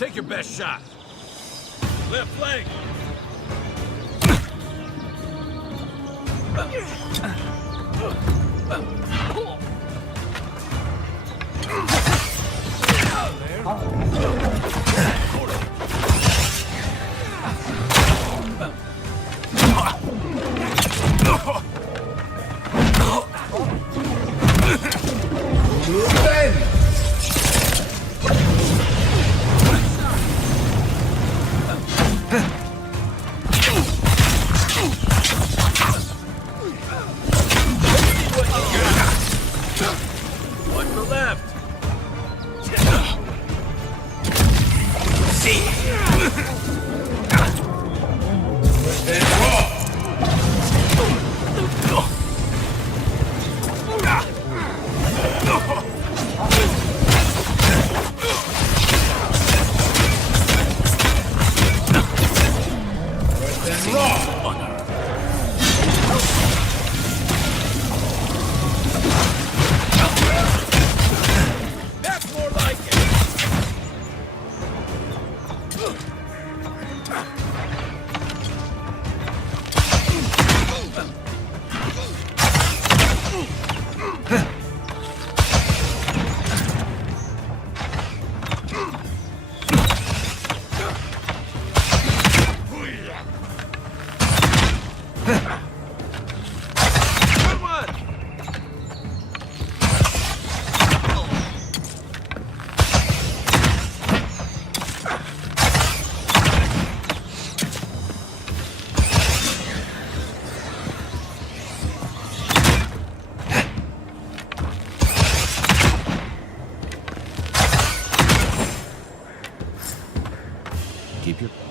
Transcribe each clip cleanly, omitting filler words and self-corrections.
Take your best shot. Left flank. One to the left. That's more like it. Good one.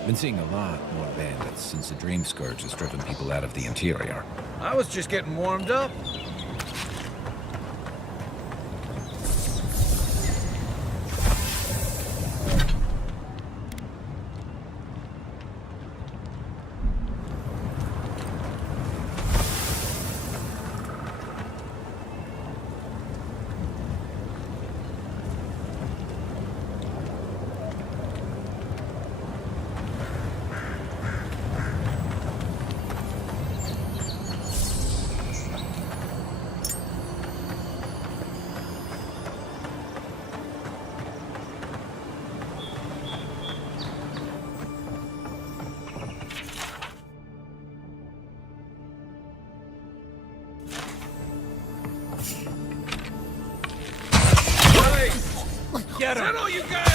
Been seeing a lot more bandits since the Dream Scourge has driven people out of the interior. I was just getting warmed up. Get him! Is that all you got?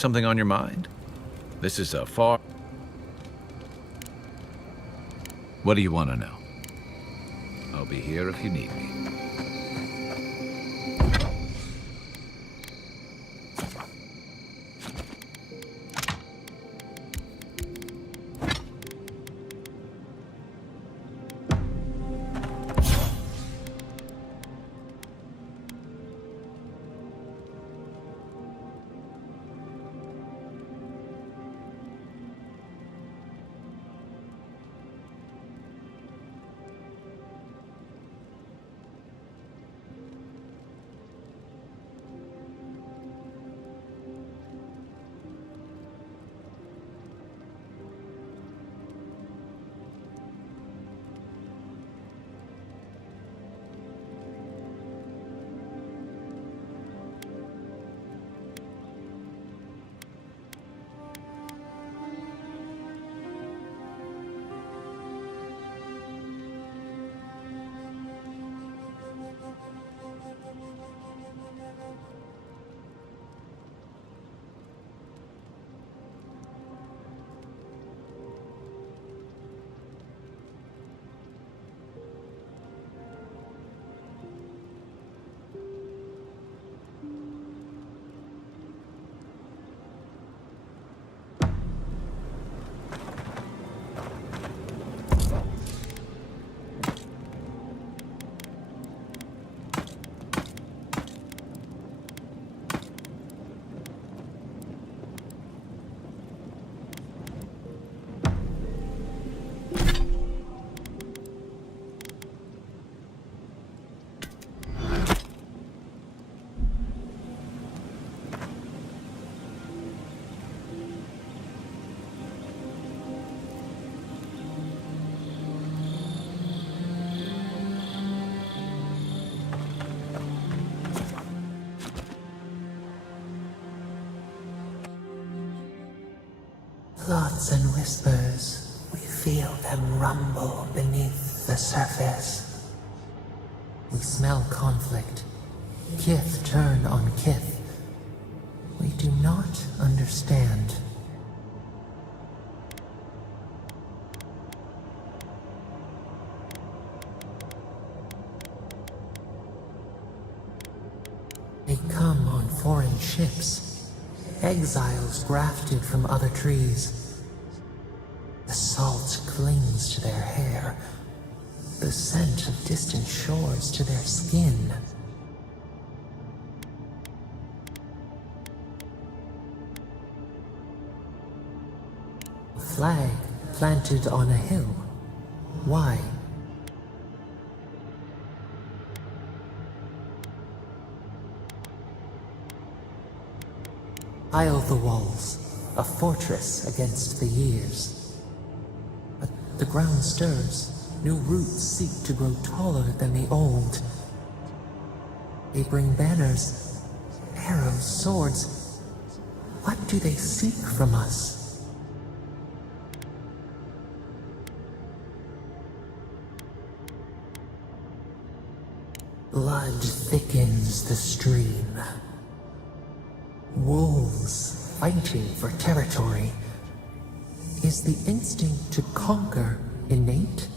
Something on your mind? This is a far... What do you want to know? I'll be here if you need me. Thoughts and whispers, we feel them rumble beneath the surface. We smell conflict, kith turn on kith. We do not understand. They come on foreign ships, exiles grafted from other trees. The salt clings to their hair, the scent of distant shores to their skin. A flag planted on a hill. Why? Pile the walls, a fortress against the years. But the ground stirs, new roots seek to grow taller than the old. They bring banners, arrows, swords. What do they seek from us? Blood thickens the stream. Wolves fighting for territory. Is the instinct to conquer innate?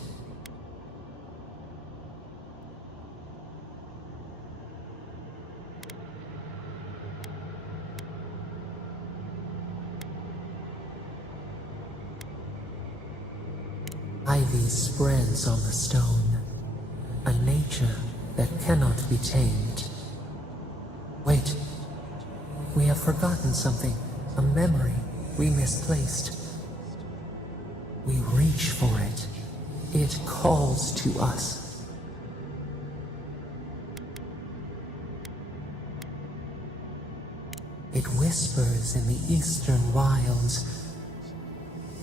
Ivy spreads on the stone, a nature that cannot be tamed. Wait, we have forgotten something, a memory we misplaced. We reach for it. It calls to us. It whispers in the eastern wilds.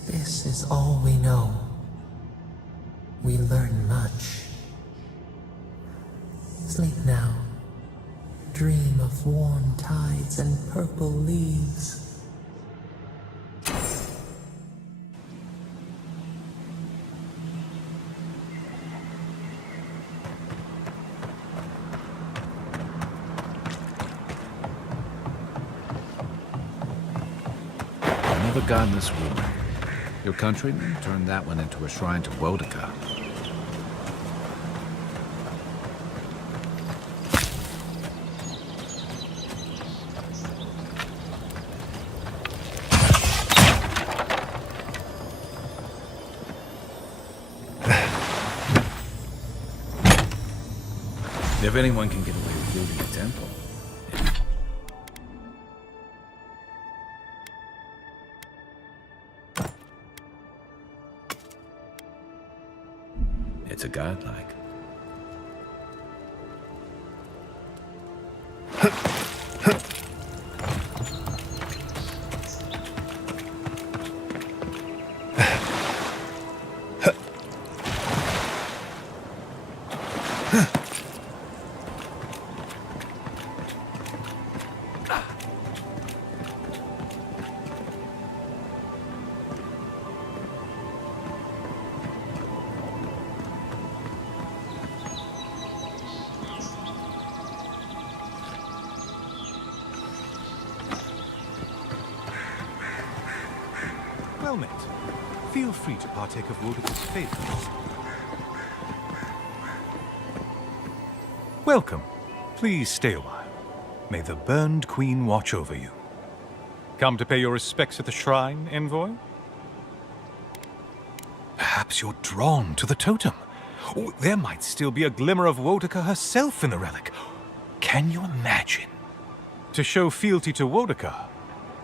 This is all we know. We learn much. Sleep now. Dream of warm tides and purple leaves. Another godless woman. Your countrymen turned that one into a shrine to Wodika. If anyone can get away with building a temple. It's a godlike. Well met. Feel free to partake of Wodika's favors. Welcome. Please stay a while. May the Burned Queen watch over you. Come to pay your respects at the shrine, envoy? Perhaps you're drawn to the totem. Oh, there might still be a glimmer of Wodika herself in the relic. Can you imagine? To show fealty to Wodika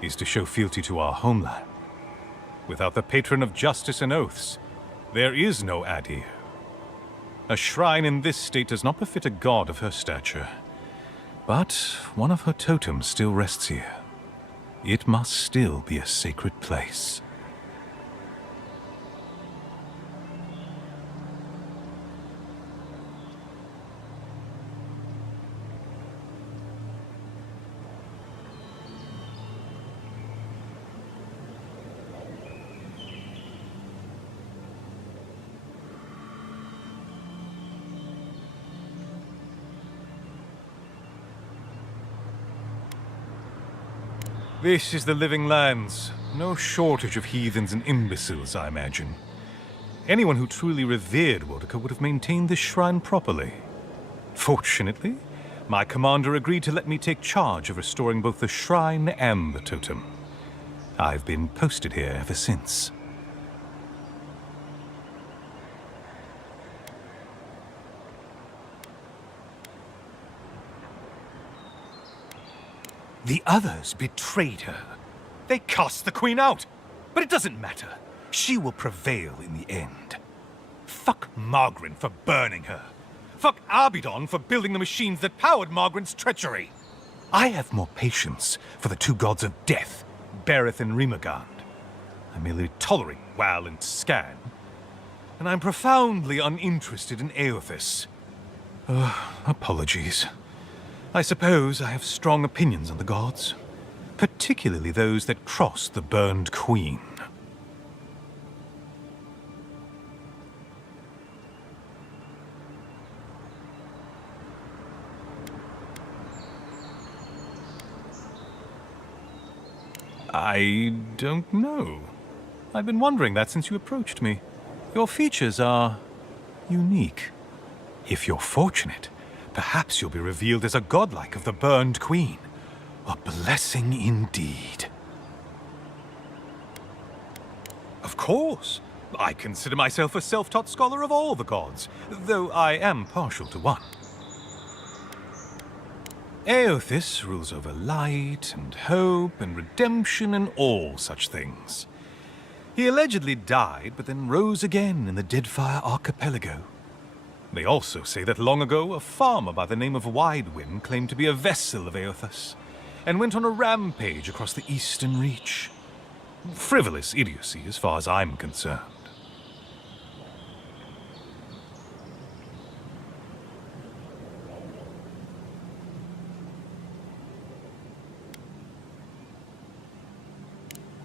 is to show fealty to our homeland. Without the patron of justice and oaths, there is no Adir. A shrine in this state does not befit a god of her stature. But one of her totems still rests here. It must still be a sacred place. This is the Living Lands. No shortage of heathens and imbeciles, I imagine. Anyone who truly revered Wodika would have maintained this shrine properly. Fortunately, my commander agreed to let me take charge of restoring both the shrine and the totem. I've been posted here ever since. The others betrayed her. They cast the Queen out. But it doesn't matter. She will prevail in the end. Fuck Margarin for burning her. Fuck Abidon for building the machines that powered Margarin's treachery. I have more patience for the two gods of death, Bereth and Rimagand. I merely tolerate Wal and Scan. And I'm profoundly uninterested in Eothas. Apologies. I suppose I have strong opinions on the gods, particularly those that cross the Burned Queen. I don't know. I've been wondering that since you approached me. Your features are unique. If you're fortunate, perhaps you'll be revealed as a godlike of the Burned Queen. A blessing indeed. Of course. I consider myself a self-taught scholar of all the gods, though I am partial to one. Eothas rules over light and hope and redemption and all such things. He allegedly died, but then rose again in the Deadfire Archipelago. They also say that long ago, a farmer by the name of Widewind claimed to be a vessel of Eothas, and went on a rampage across the Eastern Reach. Frivolous idiocy, as far as I'm concerned.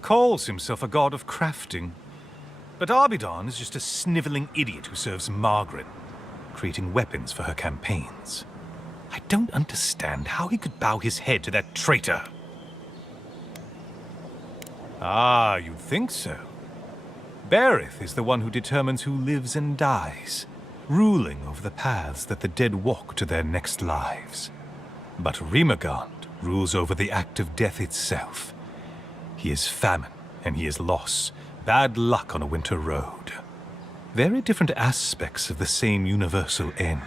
Calls himself a god of crafting, but Abidon is just a sniveling idiot who serves Margaret, creating weapons for her campaigns. I don't understand how he could bow his head to that traitor. Ah, you'd think so. Berith is the one who determines who lives and dies, ruling over the paths that the dead walk to their next lives. But Rimagond rules over the act of death itself. He is famine, and he is loss, bad luck on a winter road. Very different aspects of the same universal end.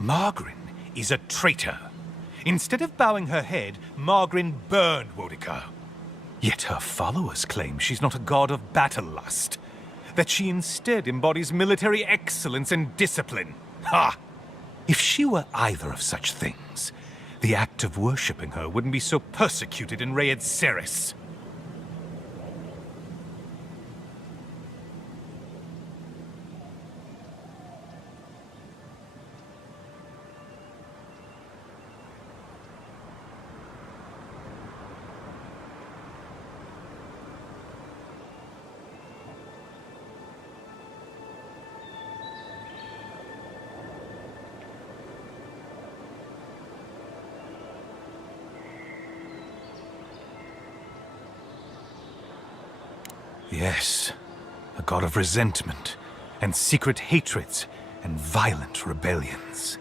Margarin is a traitor. Instead of bowing her head, Margarin burned Wodica. Yet her followers claim she's not a god of battle lust, that she instead embodies military excellence and discipline. Ha! If she were either of such things, the act of worshipping her wouldn't be so persecuted in Rayed Ceres. Yes, a god of resentment, and secret hatreds, and violent rebellions.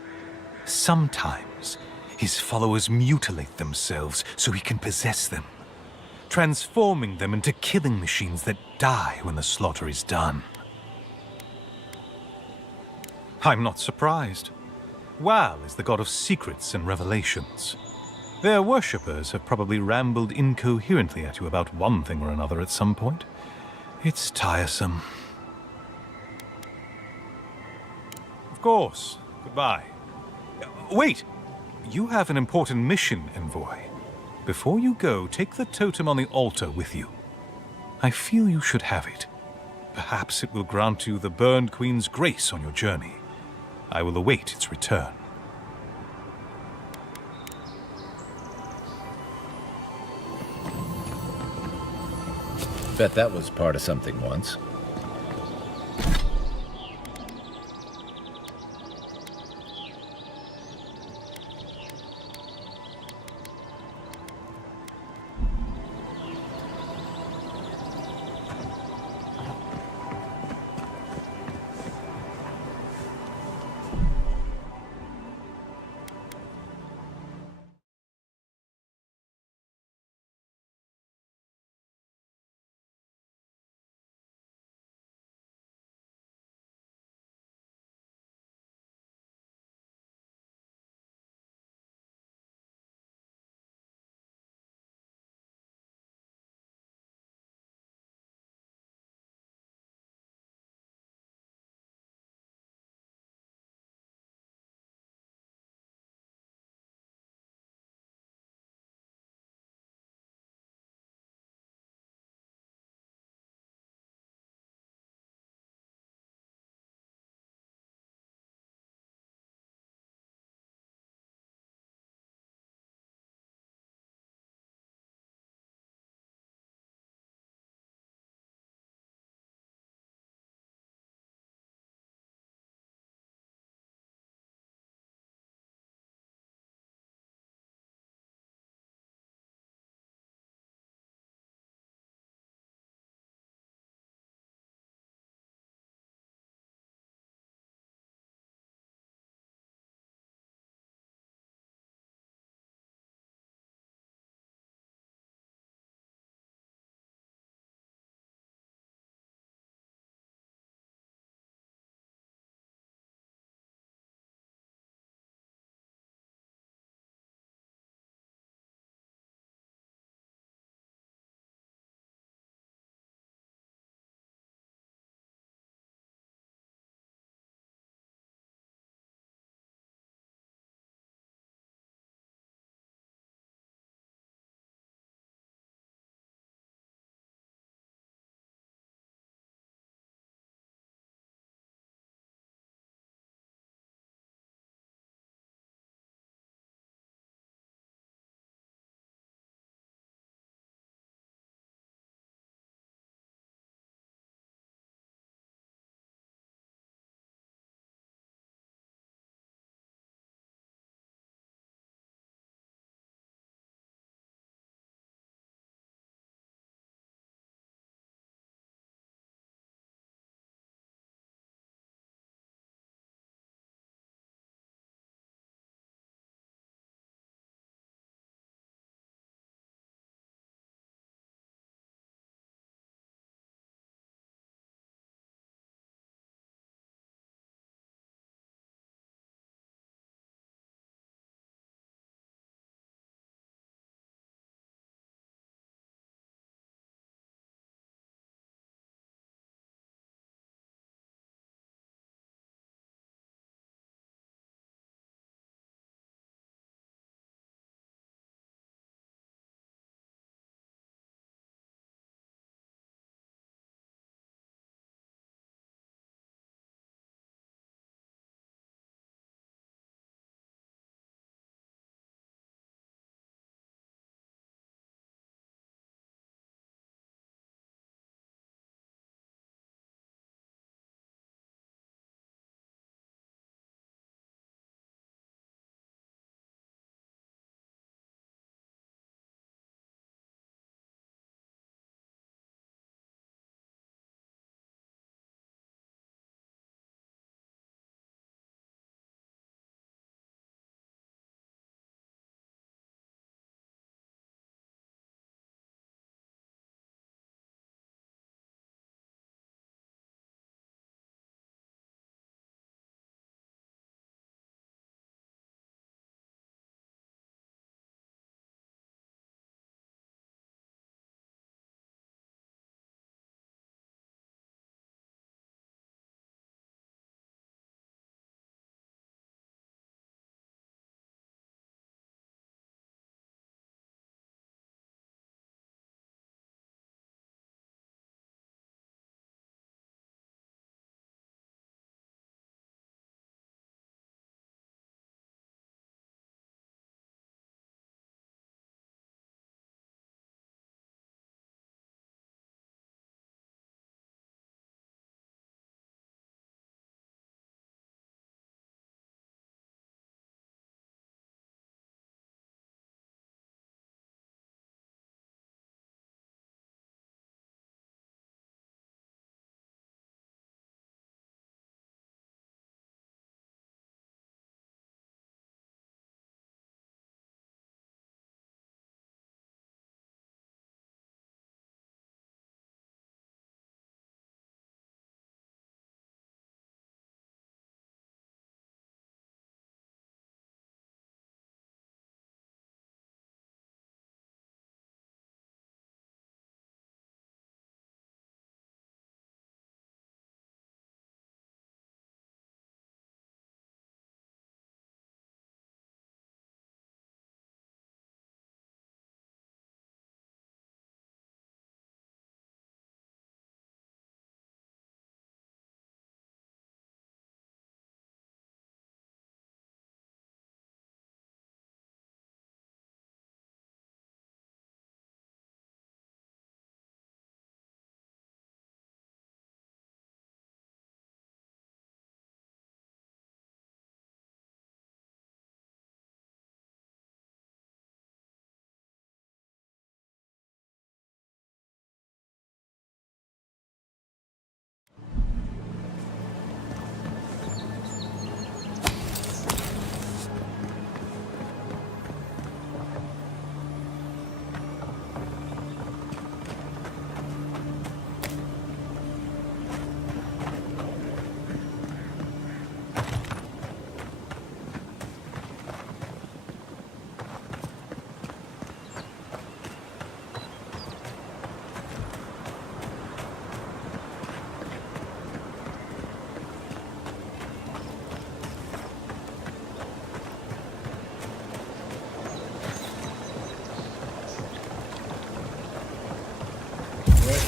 Sometimes, his followers mutilate themselves so he can possess them, transforming them into killing machines that die when the slaughter is done. I'm not surprised. Wal is the god of secrets and revelations. Their worshippers have probably rambled incoherently at you about one thing or another at some point. It's tiresome. Of course. Goodbye. Wait! You have an important mission, Envoy. Before you go, take the totem on the altar with you. I feel you should have it. Perhaps it will grant you the Burned Queen's grace on your journey. I will await its return. Bet that was part of something once.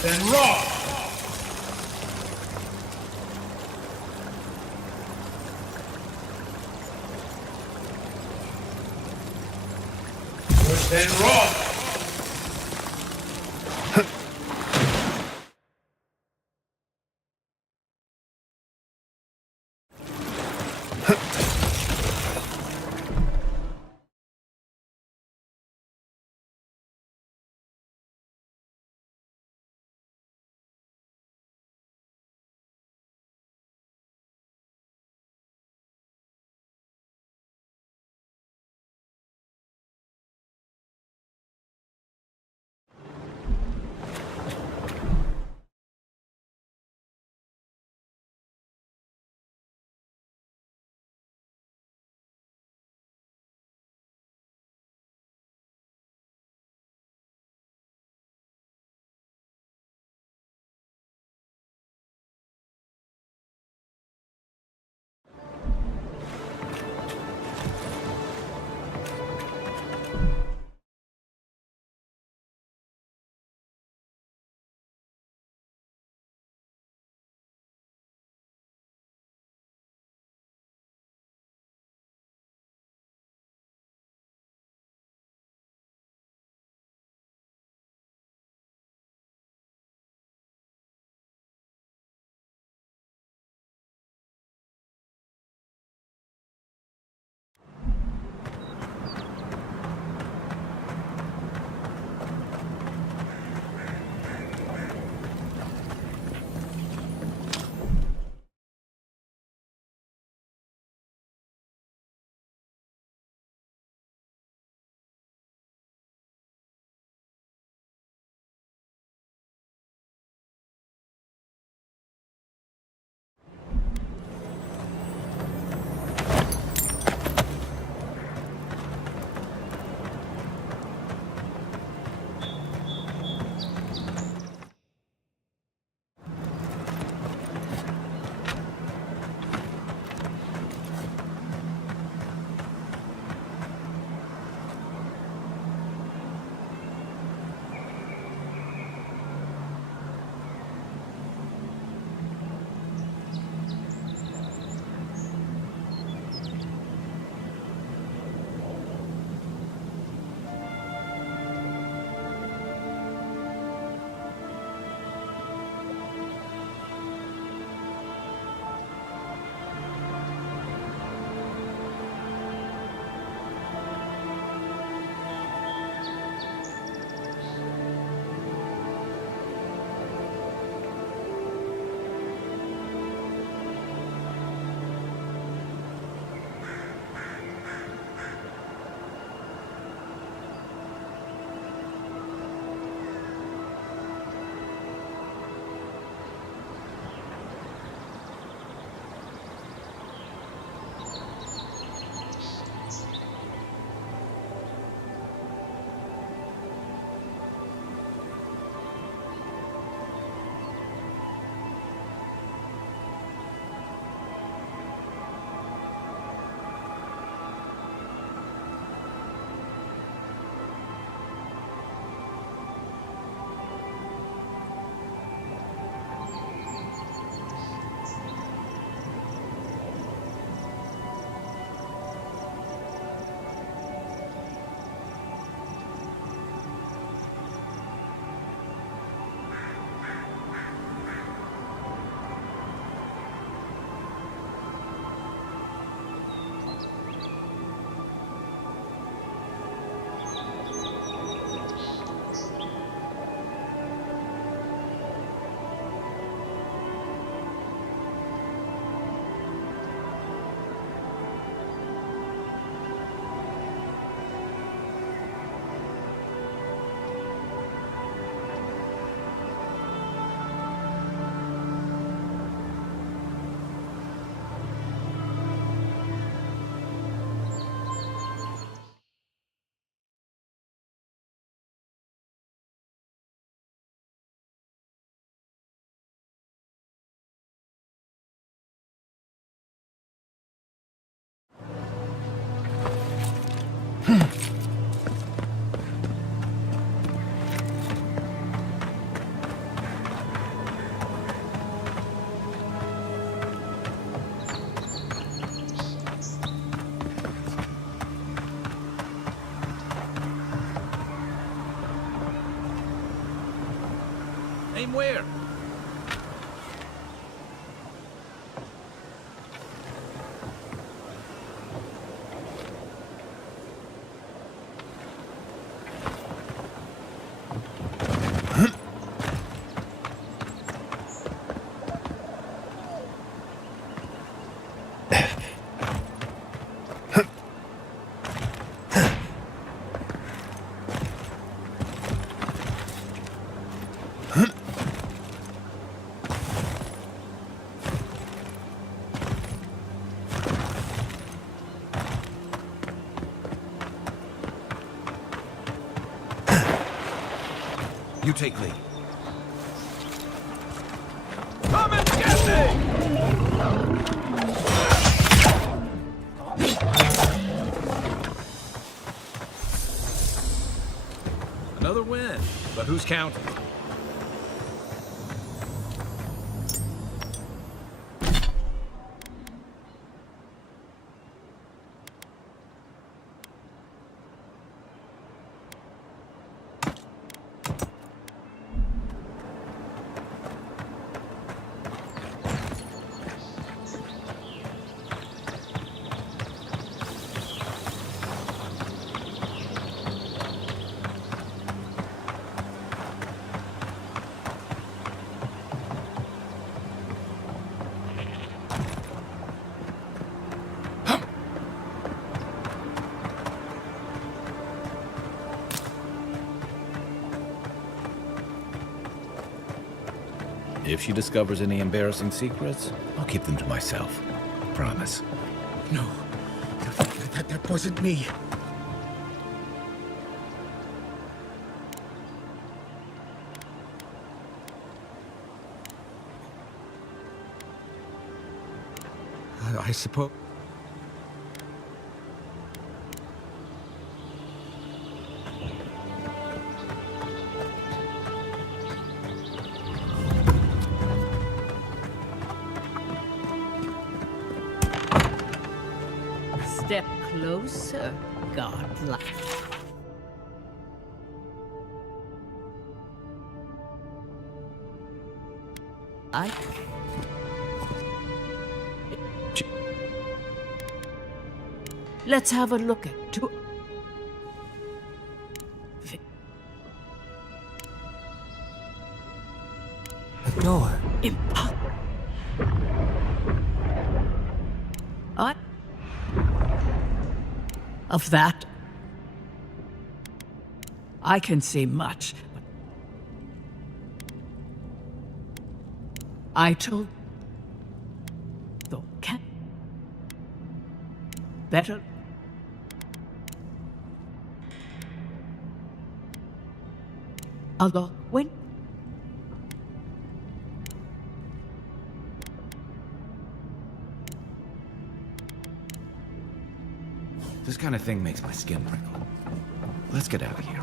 then rock! Push then rock! From where? You take lead. Come and get me! Another win, but who's counting? If she discovers any embarrassing secrets, I'll keep them to myself. Promise. No, that wasn't me. I suppose. Step closer, godlike. Let's have a look at two. A door. Impossible. Of that, I can see much. But I told though can better. Although when This kind of thing makes my skin prickle. Let's get out of here.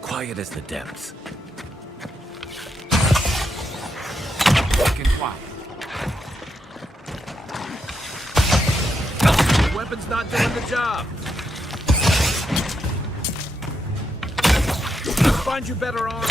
Quiet as the depths. Fucking quiet. The weapon's not doing the job. Find you better armor.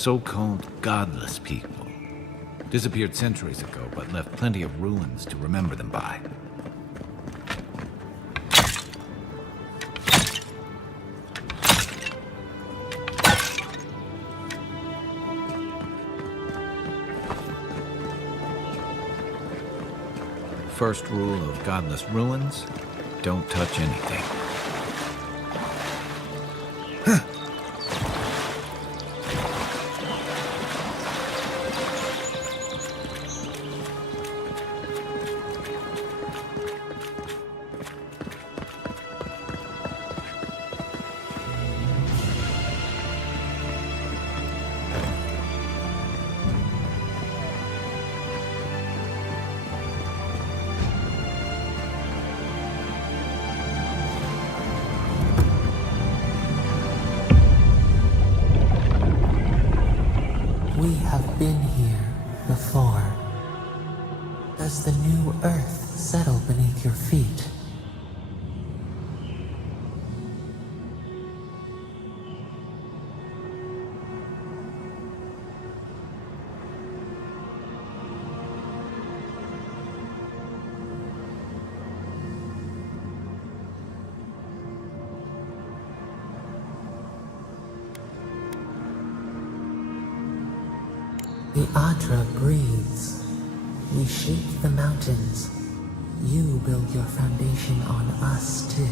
so-called godless people. Disappeared centuries ago, but left plenty of ruins to remember them by. First rule of godless ruins, don't touch anything. We have been here before. Does the new earth settle beneath your feet? The Adra breathes. We shake the mountains. You build your foundation on us too.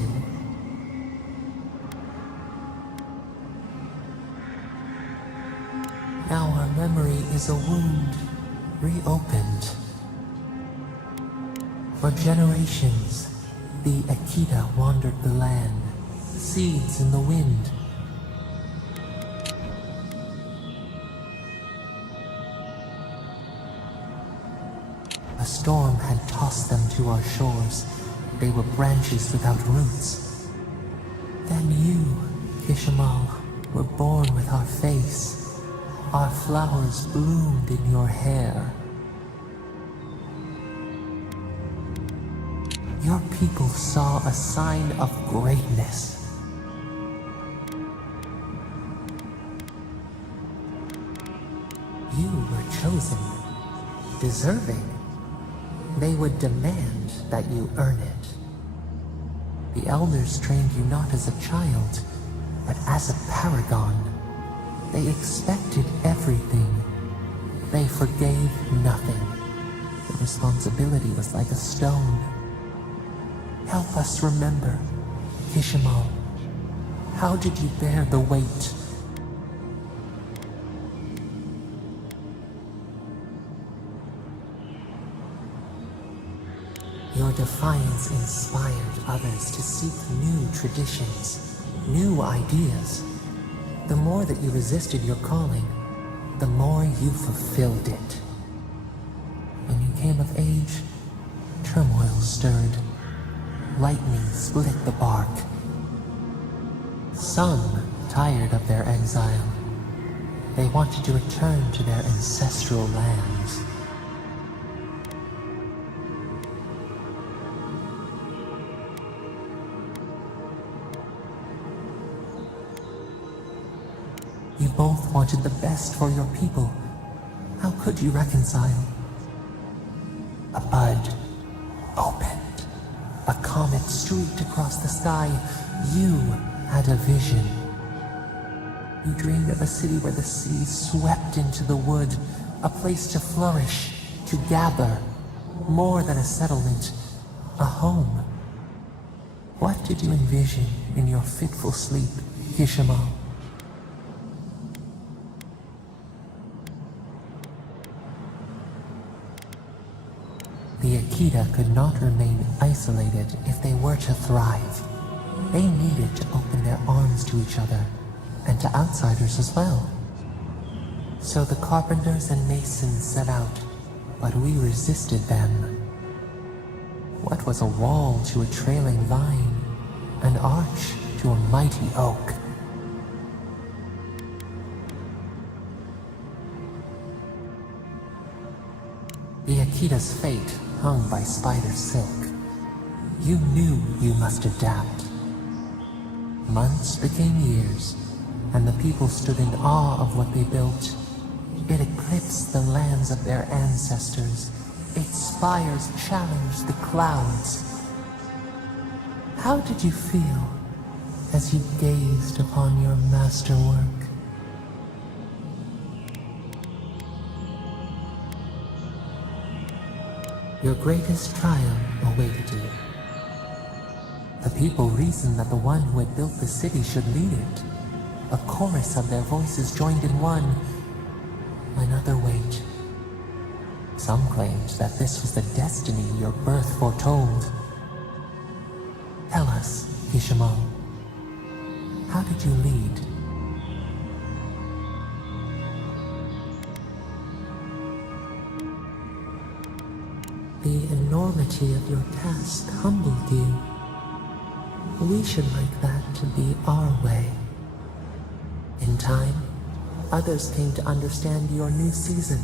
Now our memory is a wound reopened. For generations, the Akita wandered the land, seeds in the wind. A storm had tossed them to our shores. They were branches without roots. Then you, Kishimal, were born with our face. Our flowers bloomed in your hair. Your people saw a sign of greatness. You were chosen, deserving. They would demand that you earn it. The elders trained you not as a child, but as a paragon. They expected everything. They forgave nothing. The responsibility was like a stone. Help us remember, Kishimal. How did you bear the weight? Your defiance inspired others to seek new traditions, new ideas. The more that you resisted your calling, the more you fulfilled it. When you came of age, turmoil stirred. Lightning split the bark. Some tired of their exile. They wanted to return to their ancestral lands. You both wanted the best for your people. How could you reconcile? A bud opened. A comet streaked across the sky. You had a vision. You dreamed of a city where the sea swept into the wood, a place to flourish, to gather, more than a settlement, a home. What did you envision in your fitful sleep, Kishimal? The Akita could not remain isolated if they were to thrive. They needed to open their arms to each other, and to outsiders as well. So the carpenters and masons set out, but we resisted them. What was a wall to a trailing vine, an arch to a mighty oak? The Akita's fate hung by spider silk. You knew you must adapt. Months became years, and the people stood in awe of what they built. It eclipsed the lands of their ancestors. Its spires challenged the clouds. How did you feel as you gazed upon your masterwork? Your greatest trial awaited you. The people reasoned that the one who had built the city should lead it. A chorus of their voices joined in one. Another wait. Some claimed that this was the destiny your birth foretold. Tell us, Kishimo, how did you lead? The enormity of your task humbled you. We should like that to be our way. In time, others came to understand your new season.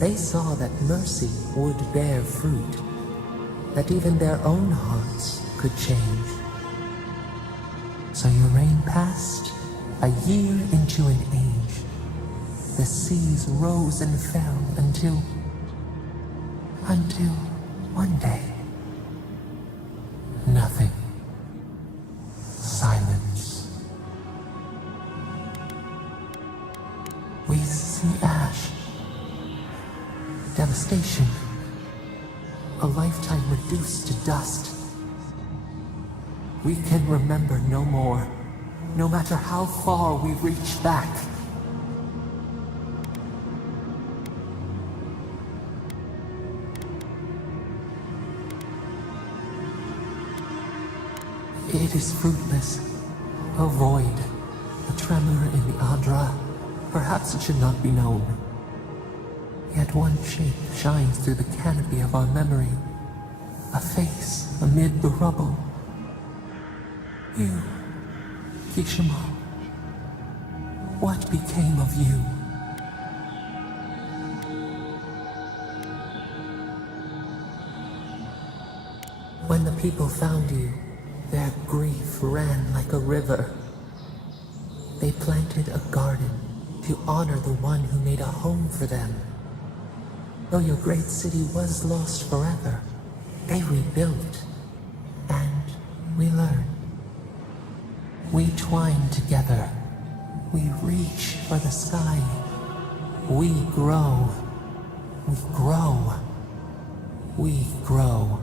They saw that mercy would bear fruit, that even their own hearts could change. So your reign passed, a year into an age. The seas rose and fell until one day, nothing. Silence. We see ash. Devastation. A lifetime reduced to dust. We can remember no more, no matter how far we reach back. It is fruitless. A void. A tremor in the Adra. Perhaps it should not be known. Yet one shape shines through the canopy of our memory. A face amid the rubble. You, Kishimo. What became of you? When the people found you, their grief ran like a river. They planted a garden to honor the one who made a home for them. Though your great city was lost forever, they rebuilt, and we learned. We twine together. We reach for the sky. We grow. We grow. We grow.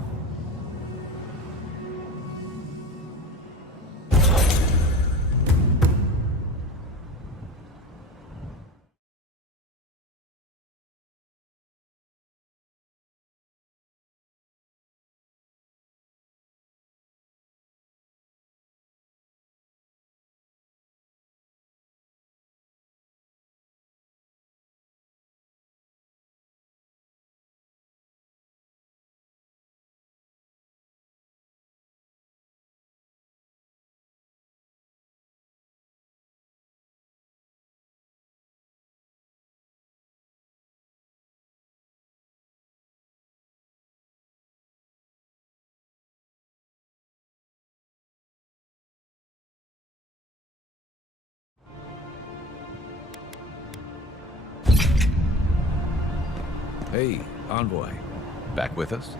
Hey, Envoy. Back with us?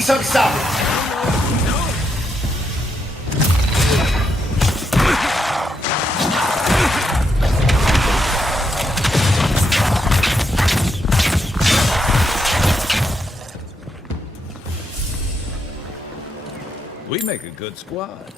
isagsabi. We make a good squad.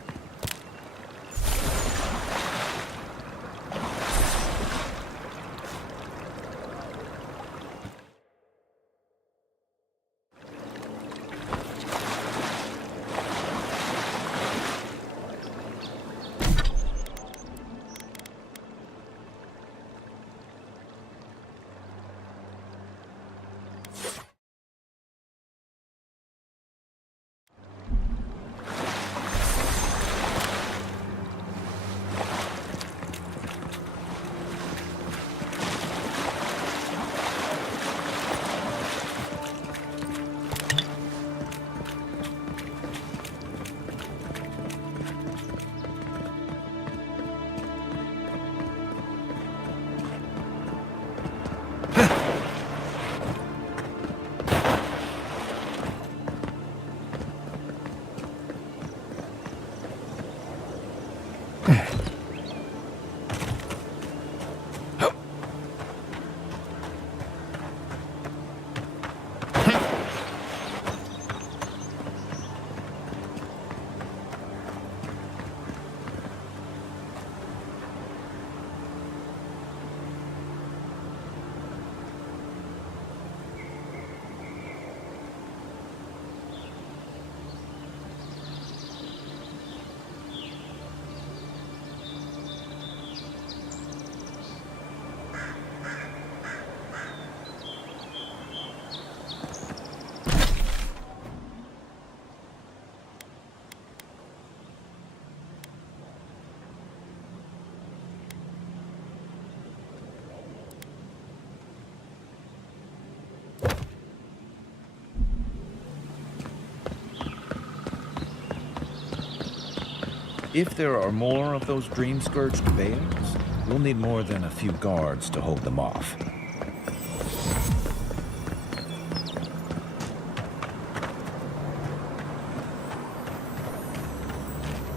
If there are more of those dream-scourged bears, we'll need more than a few guards to hold them off.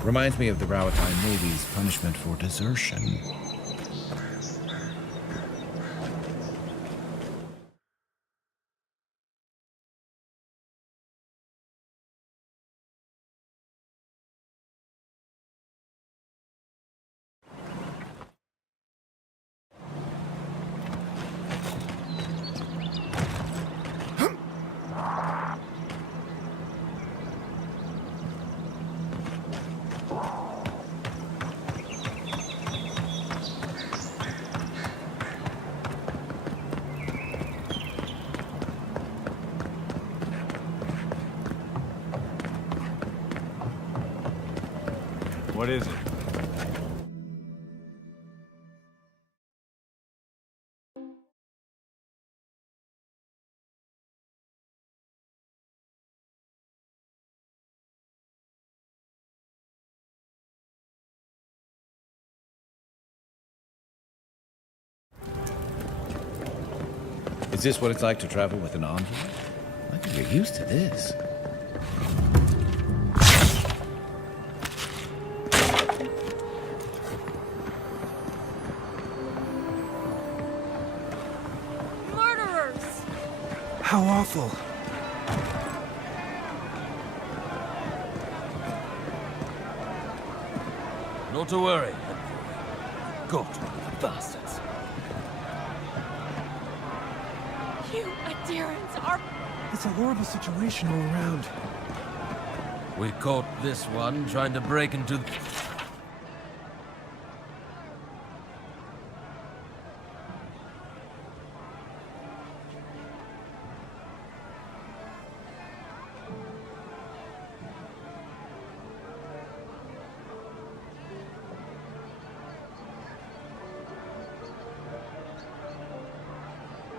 Reminds me of the Rawatai Navy's punishment for desertion. What is it? Is this what it's like to travel with an envoy? I think you're used to this. How awful. Not to worry. God, bastards. You Adirans are... It's a horrible situation all around. We caught this one trying to break into...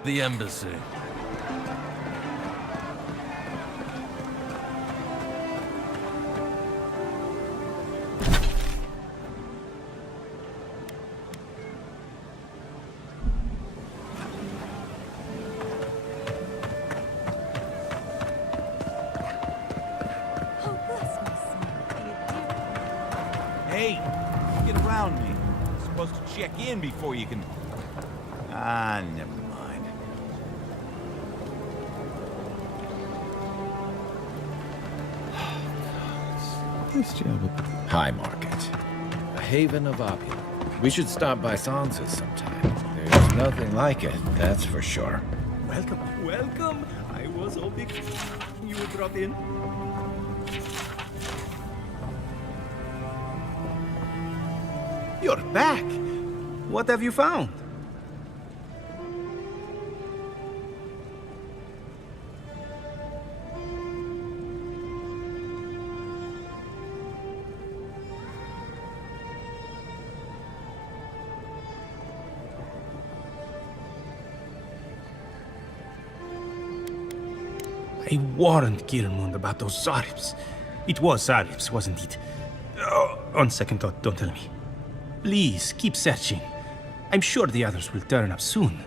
the embassy. Hey, get around me. You're supposed to check in before you can... Ah, never mind. Nice job. High Market. A haven of opulence. We should stop by Sansa's sometime. There's nothing like it, that's for sure. Welcome, welcome. I was hoping you would drop in. You're back. What have you found? I warned Gilmund about those Zaribs. It was Zaribs, wasn't it? Oh, on second thought, don't tell me. Please, keep searching. I'm sure the others will turn up soon.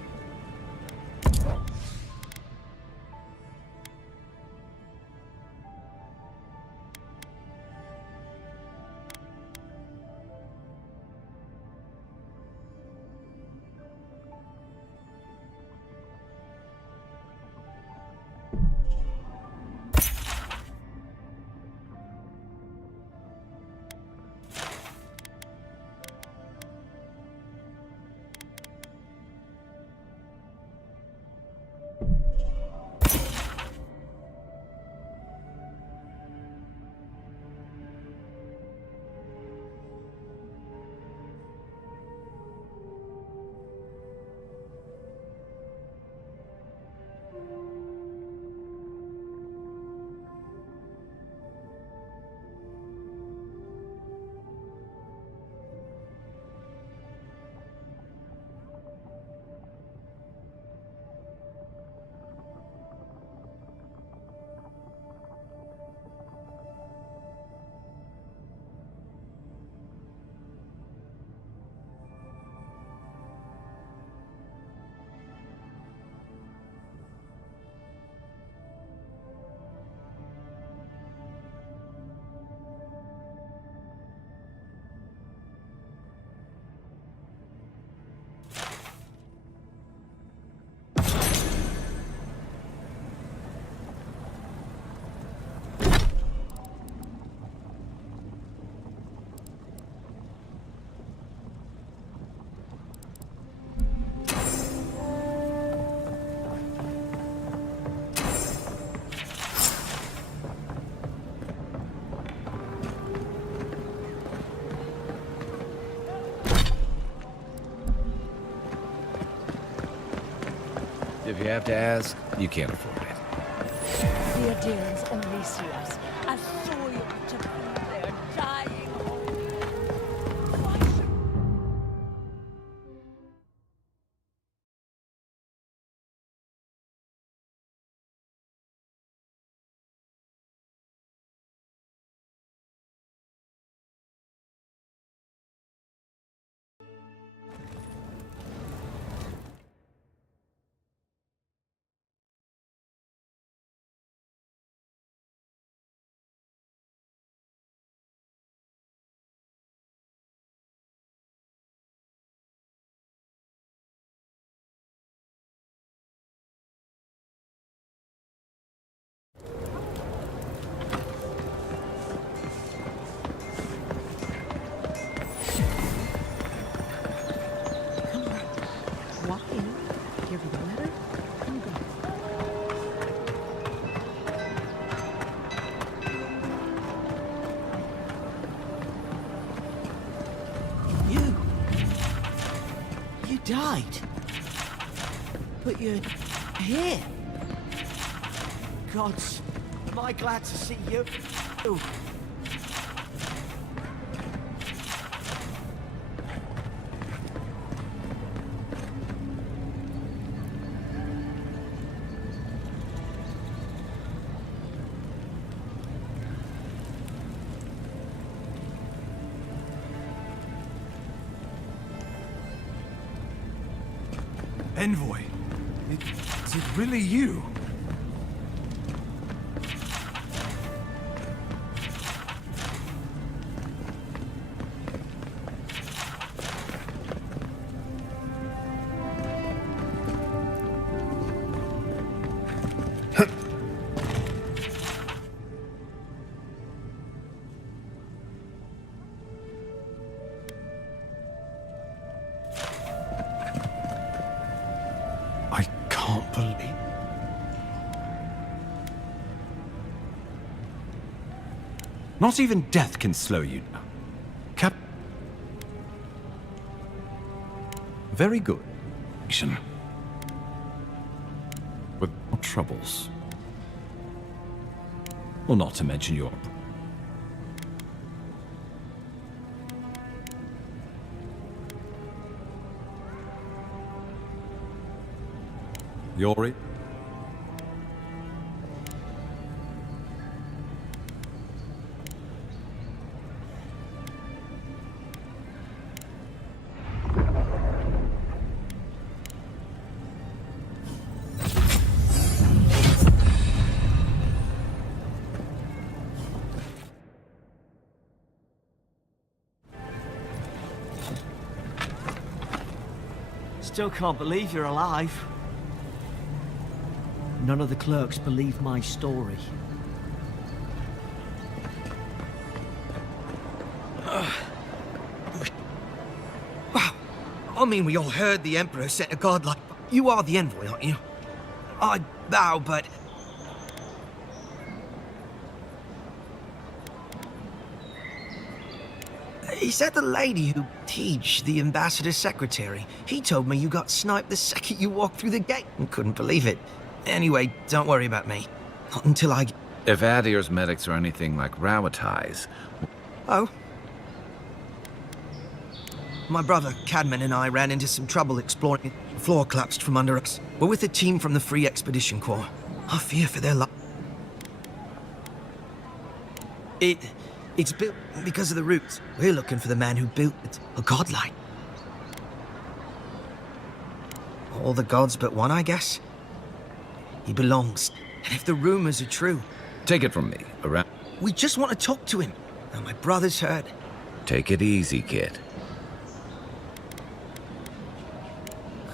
If you have to ask, you can't afford it. The Adirans only see us as soil to feed their dying home. Why should Walk in, give her the letter, and go. You died. But you're here. Gods, am I glad to see you. Oh. Envoy, is it really you? can't believe. Not even death can slow you down. Very good. With troubles. Well, not to mention your... Yori? Still can't believe you're alive. None of the clerks believe my story. Wow. I mean, we all heard the Emperor sent a god like... You are the envoy, aren't you? I bow, but... He said the lady who teach the ambassador's secretary. He told me you got sniped the second you walked through the gate and couldn't believe it. Anyway, don't worry about me. Not until I... If Adir's medics are anything like Rawatais... Oh? My brother, Cadman, and I ran into some trouble exploring. The floor collapsed from under us. We're with a team from the Free Expedition Corps. I fear for their life. It's built because of the roots. We're looking for the man who built it. A godlike. All the gods but one, I guess. He belongs. And if the rumors are true... Take it from me, around... We just want to talk to him. Now my brother's heard. Take it easy, kid.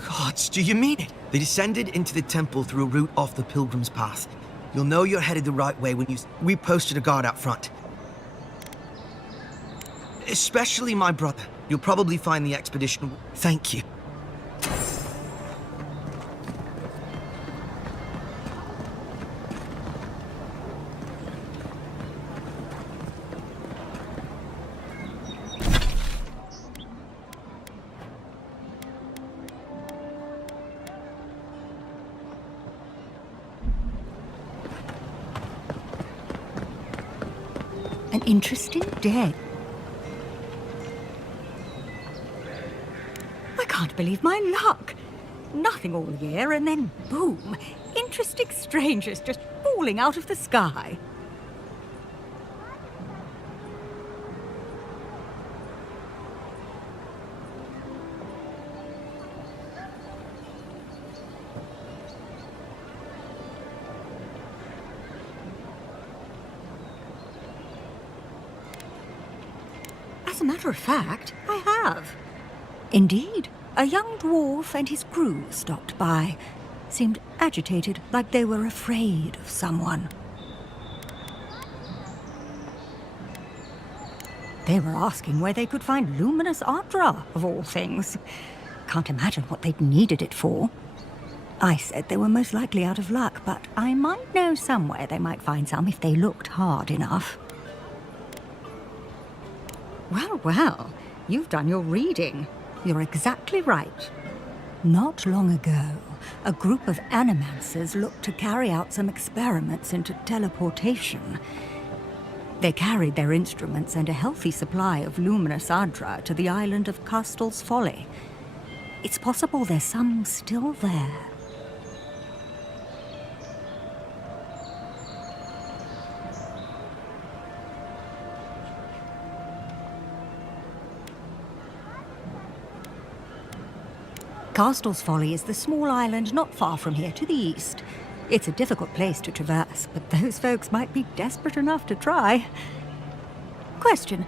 Gods, do you mean it? They descended into the temple through a route off the Pilgrim's Path. You'll know you're headed the right way when you... We posted a guard out front. Especially my brother. You'll probably find the expedition... Thank you. An interesting day. I can't believe my luck. Nothing all year, and then boom, interesting strangers just falling out of the sky. As a matter of fact, I have. Indeed, a young dwarf and his crew stopped by. Seemed agitated, like they were afraid of someone. They were asking where they could find luminous Ardra, of all things. Can't imagine what they'd needed it for. I said they were most likely out of luck, but I might know somewhere they might find some if they looked hard enough. Well, well, you've done your reading. You're exactly right. Not long ago, a group of animancers looked to carry out some experiments into teleportation. They carried their instruments and a healthy supply of luminous Ardra to the island of Castel's Folly. It's possible there's some still there. Castel's Folly is the small island not far from here to the east. It's a difficult place to traverse, but those folks might be desperate enough to try. Question,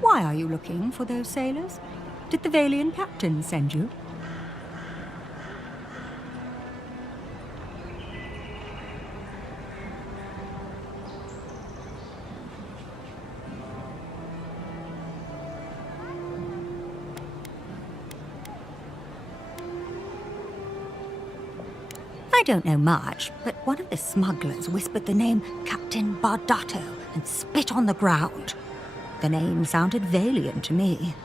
why are you looking for those sailors? Did the Valian captain send you? I don't know much, but one of the smugglers whispered the name Captain Bardato and spit on the ground. The name sounded Valiant to me.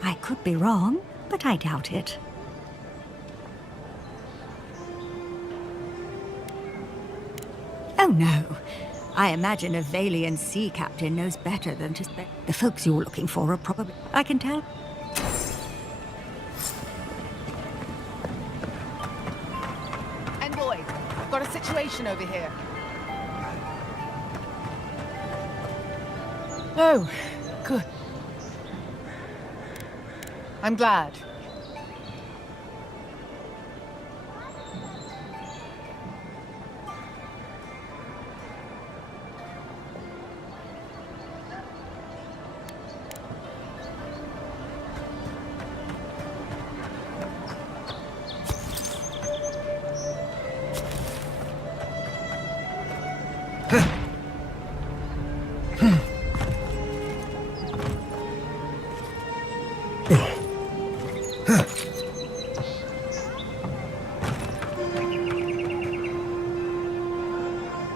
I could be wrong, but I doubt it. Oh no. I imagine a Valian sea captain knows better than to spec. The folks you're looking for are probably... I can tell. Envoy, I've got a situation over here. Oh, good. I'm glad.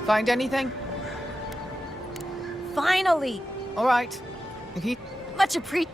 Find anything? Finally! All right. If he... Much appreciated.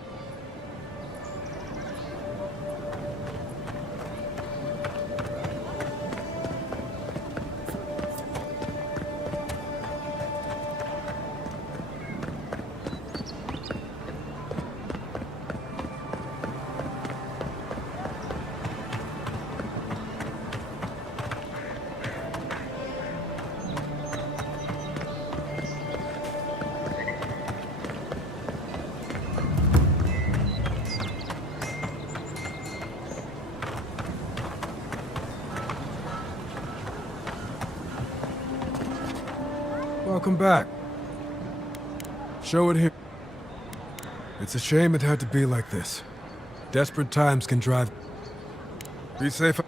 Welcome back. Show it here. It's a shame it had to be like this. Desperate times can drive... Be safe.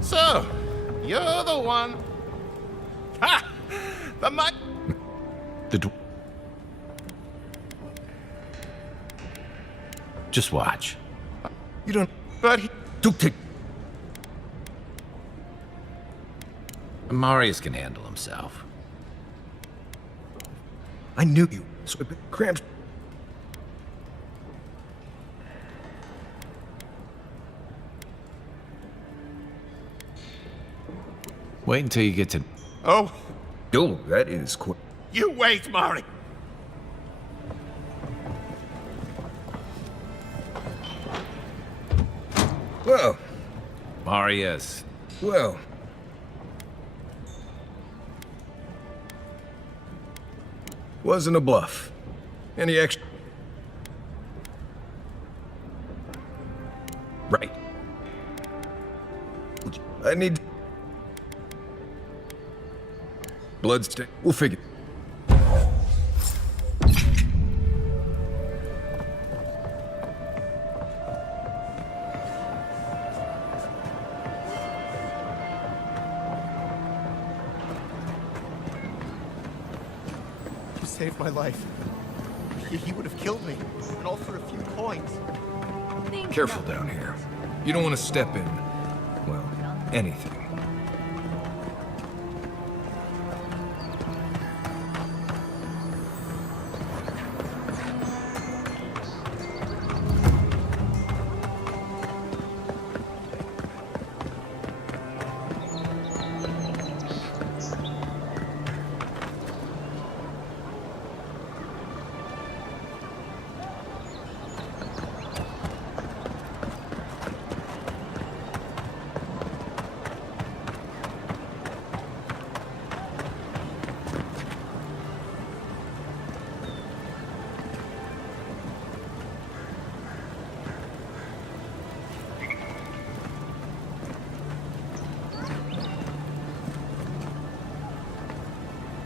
So, you're the one. Ha! The mic. Just watch. You don't. But he. Marius can handle himself. I knew you. So cramps. Wait until you get to... Oh. Oh, that is quick. You wait, Mari. Well. Marius. Well. Wasn't a bluff. Any extra... Right. I need... Bloodstain. We'll figure... You saved my life. He would have killed me. And all for a few coins. Careful down here. You don't want to step in... well, anything.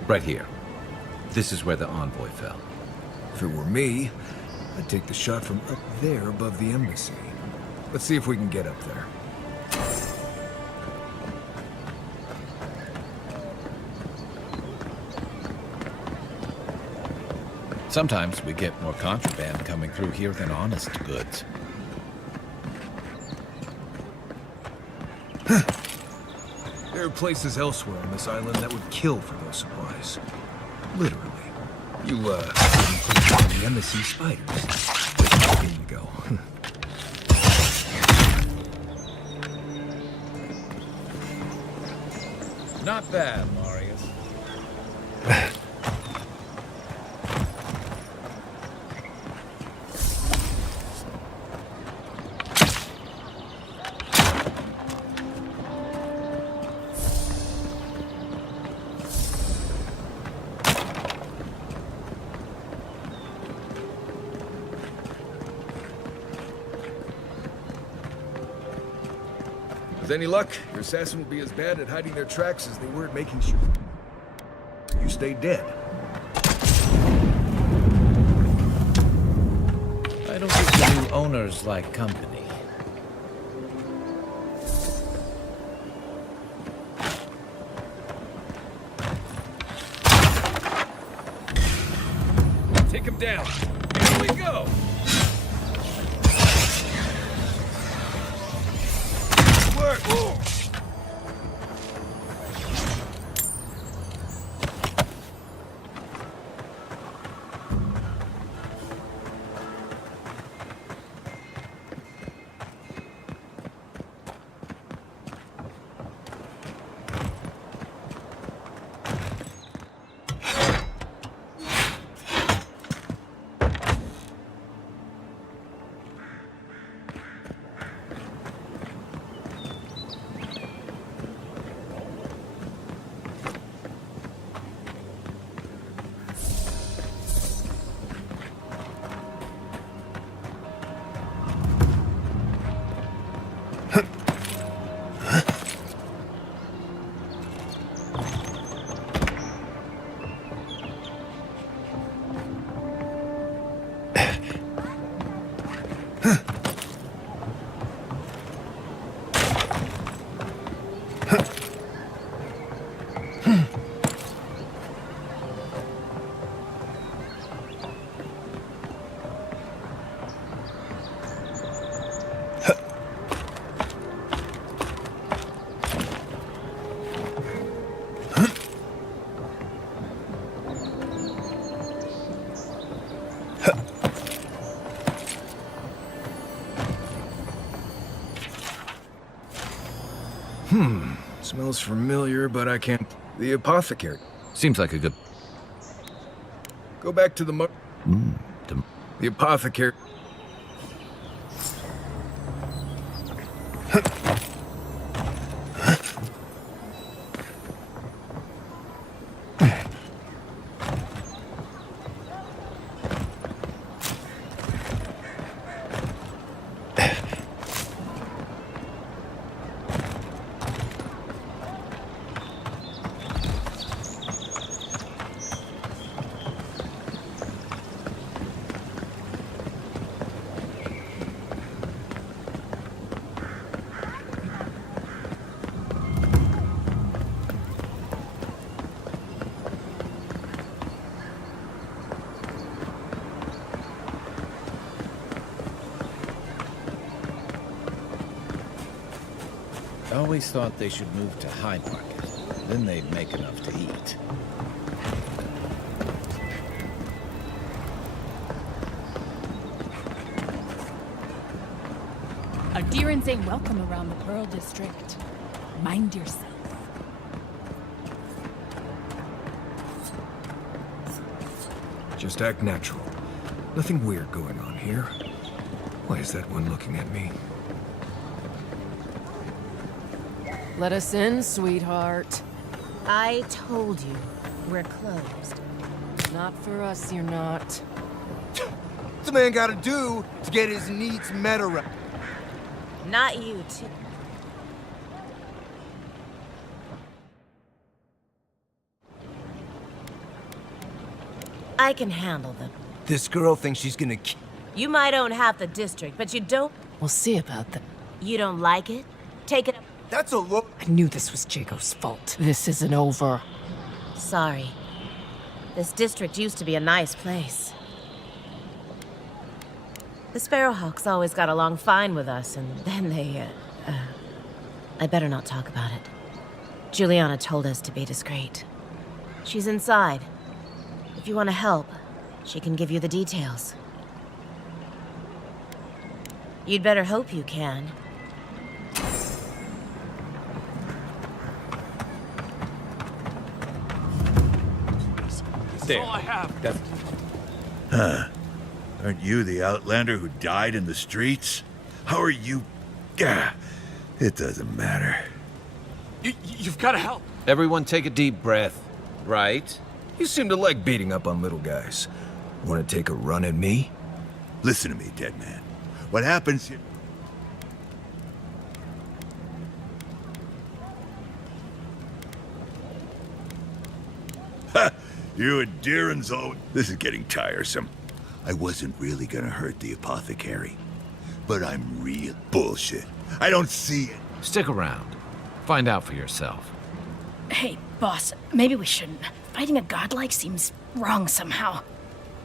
Right here. This is where the envoy fell. If it were me, I'd take the shot from up there above the embassy. Let's see if we can get up there. Sometimes we get more contraband coming through here than honest goods. There are places elsewhere on this island that would kill for those supplies. Literally. You, include the embassy spiders. There you go. Not bad, Marius. With any luck, your assassin will be as bad at hiding their tracks as they were at making sure you stay dead. I don't think the new owners like company. Take him down. Here we go. Work. Smells familiar, but I can't... The apothecary. Seems like a good... Go back to the The apothecary... I always thought they should move to High Market. Then they'd make enough to eat. Adherents ain't welcome around the Pearl District. Mind yourself. Just act natural. Nothing weird going on here. Why is that one looking at me? Let us in, sweetheart. I told you, we're closed. Not for us, you're not. What's a man gotta do to get his needs met around? Not you, too. I can handle them. This girl thinks she's gonna You might own half the district, but you don't... We'll see about that. You don't like it? Take it up. That's a look. I knew this was Jago's fault. This isn't over. Sorry. This district used to be a nice place. The Sparrowhawks always got along fine with us, and then they, I better not talk about it. Juliana told us to be discreet. She's inside. If you want to help, she can give you the details. You'd better hope you can. There. All I have. That's... Huh. Aren't you the Outlander who died in the streets? How are you... Gah. It doesn't matter. You've got to help. Everyone take a deep breath. Right? You seem to like beating up on little guys. Want to take a run at me? Listen to me, dead man. What happens here... Ha! You and Deeran's all... This is getting tiresome. I wasn't really gonna hurt the apothecary. But I'm real bullshit. I don't see it. Stick around. Find out for yourself. Hey, boss, maybe we shouldn't. Fighting a godlike seems wrong somehow.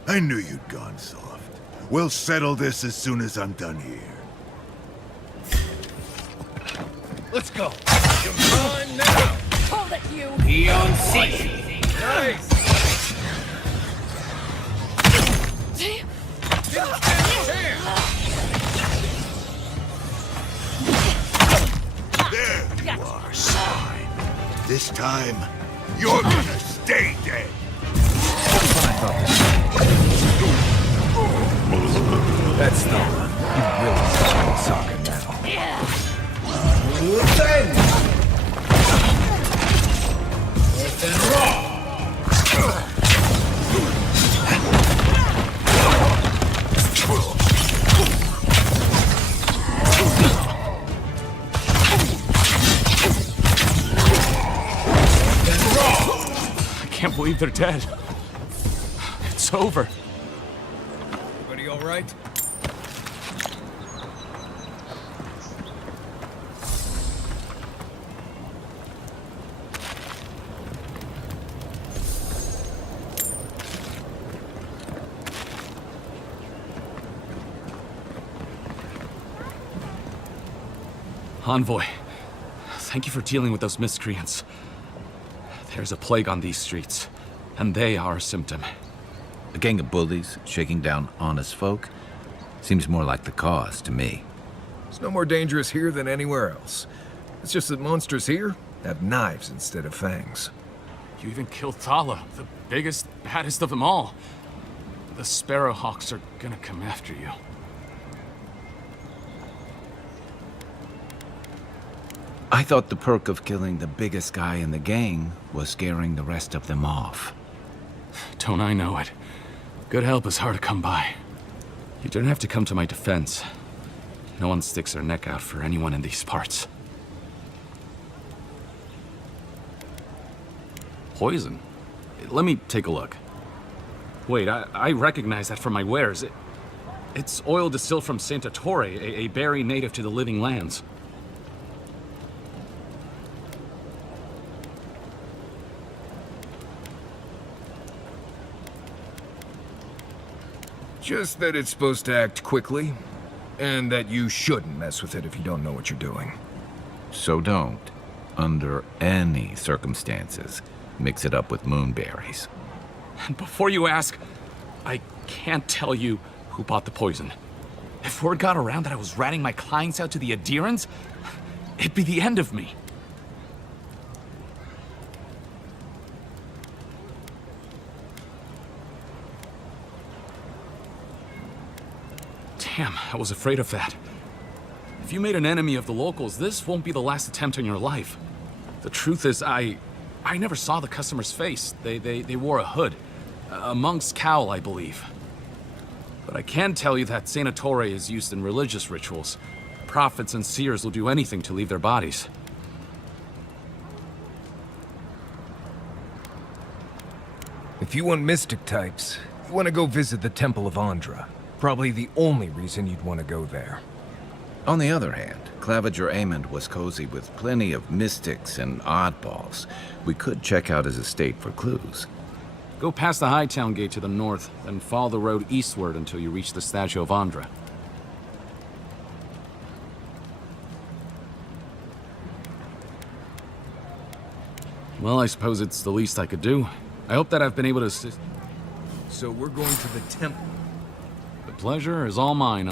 I knew you'd gone soft. We'll settle this as soon as I'm done here. Let's go. Come on now. Hold it, you! Beyond sea. Nice. There you are, swine. This time, you're gonna stay dead. That's the one. You really suck at soccer now. I can't believe they're dead. It's over. Everybody all right? Envoy, thank you for dealing with those miscreants. There's a plague on these streets, and they are a symptom. A gang of bullies shaking down honest folk? Seems more like the cause to me. It's no more dangerous here than anywhere else. It's just that monsters here have knives instead of fangs. You even killed Thala, the biggest, baddest of them all. The Sparrowhawks are gonna come after you. I thought the perk of killing the biggest guy in the gang was scaring the rest of them off. Don't I know it? Good help is hard to come by. You don't have to come to my defense. No one sticks their neck out for anyone in these parts. Poison? Let me take a look. Wait, I recognize that from my wares. It's oil distilled from Santa Torre, a berry native to the Living Lands. Just that it's supposed to act quickly, and that you shouldn't mess with it if you don't know what you're doing. So don't, under any circumstances, mix it up with moonberries. And before you ask, I can't tell you who bought the poison. If word got around that I was ratting my clients out to the adherents, it'd be the end of me. Damn, I was afraid of that. If you made an enemy of the locals, this won't be the last attempt on your life. The truth is, I never saw the customer's face. They wore a hood. A monk's cowl, I believe. But I can tell you that Santa Torre is used in religious rituals. Prophets and seers will do anything to leave their bodies. If you want mystic types, you want to go visit the Temple of Andra. Probably the only reason you'd want to go there. On the other hand, Claviger Amond was cozy with plenty of mystics and oddballs. We could check out his estate for clues. Go past the Hightown Gate to the north, then follow the road eastward until you reach the statue of Andra. Well, I suppose it's the least I could do. I hope that I've been able to assist. So we're going to the temple. The pleasure is all mine.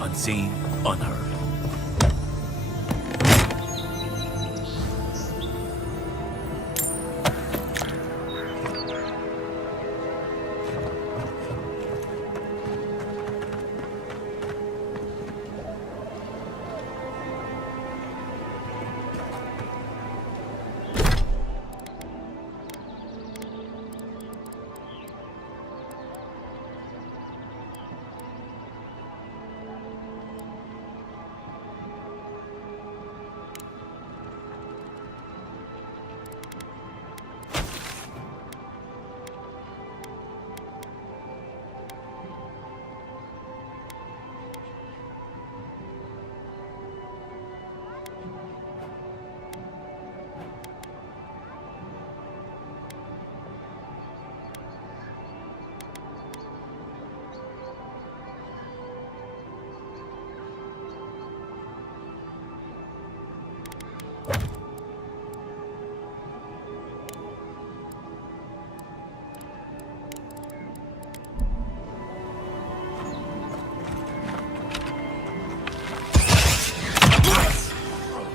Unseen, unheard.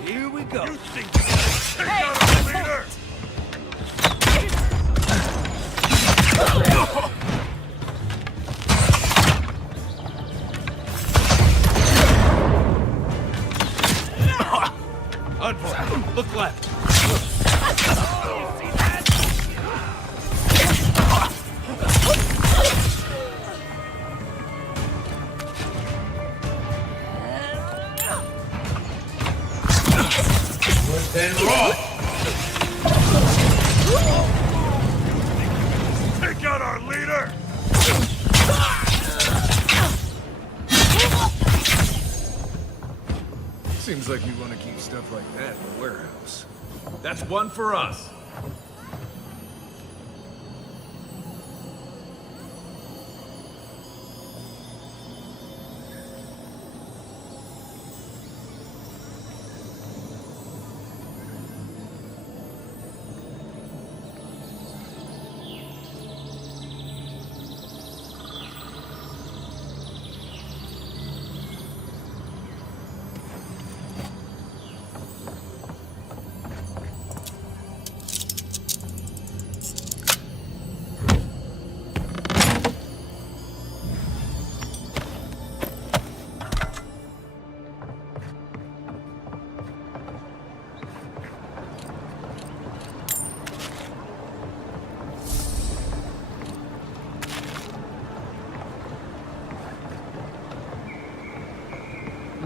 Here we go. You think you take out our leader? Unfortunate. Look left. Then roll! Take out our leader! Seems like you want to keep stuff like that in the warehouse. That's one for us.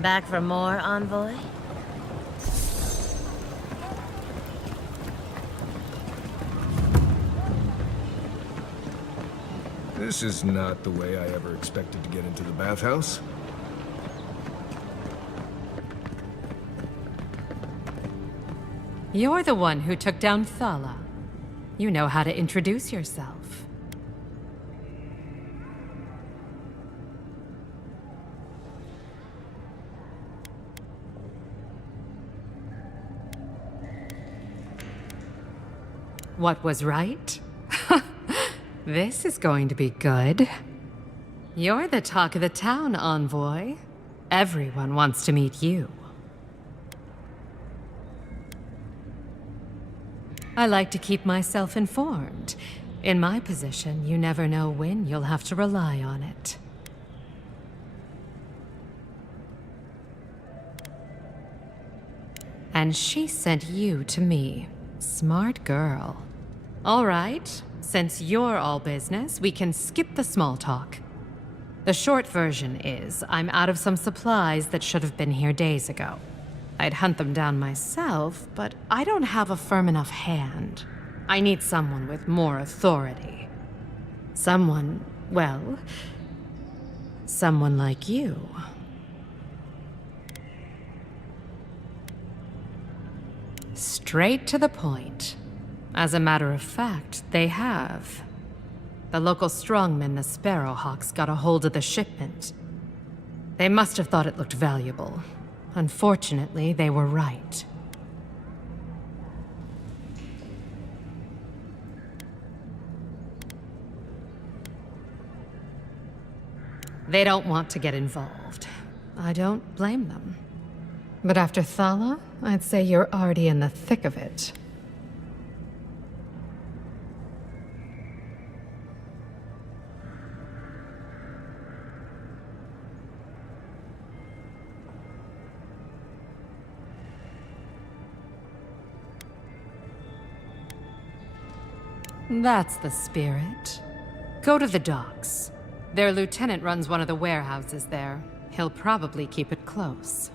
Back for more, Envoy? This is not the way I ever expected to get into the bathhouse. You're the one who took down Thala. You know how to introduce yourself. What was right? This is going to be good. You're the talk of the town, Envoy. Everyone wants to meet you. I like to keep myself informed. In my position, you never know when you'll have to rely on it. And she sent you to me. Smart girl. All right, since you're all business, we can skip the small talk. The short version is, I'm out of some supplies that should have been here days ago. I'd hunt them down myself, but I don't have a firm enough hand. I need someone with more authority. Someone, well, someone like you. Straight to the point. As a matter of fact, they have. The local strongmen, the Sparrowhawks, got a hold of the shipment. They must have thought it looked valuable. Unfortunately, they were right. They don't want to get involved. I don't blame them. But after Thala, I'd say you're already in the thick of it. That's the spirit. Go to the docks. Their lieutenant runs one of the warehouses there. He'll probably keep it close.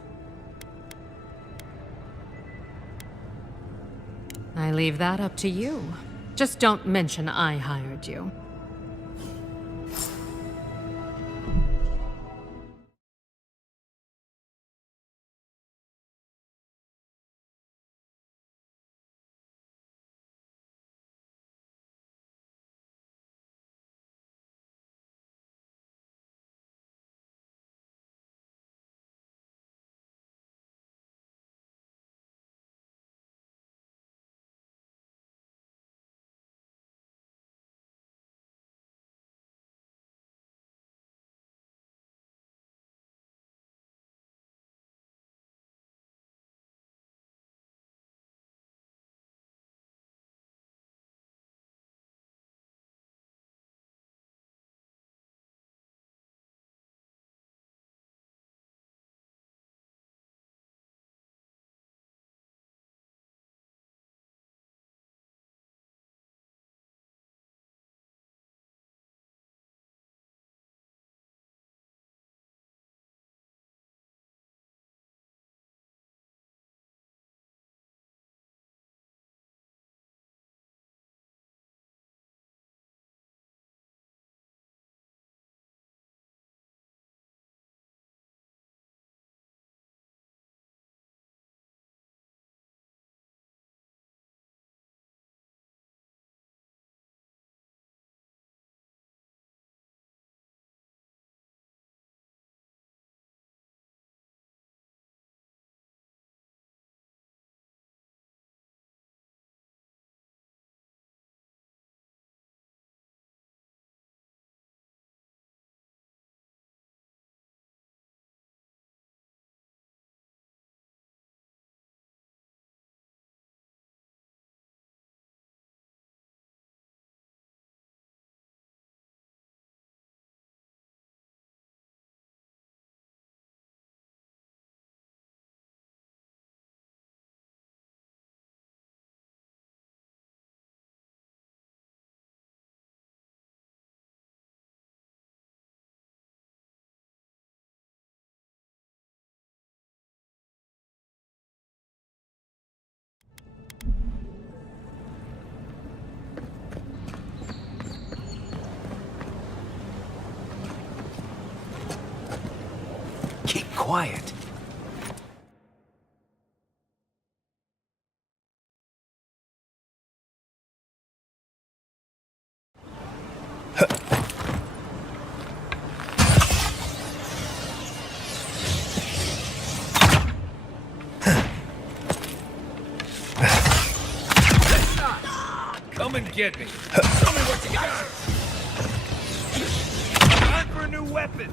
I leave that up to you. Just don't mention I hired you. Keep quiet. Come and get me. Show me what you got. Time for a new weapon.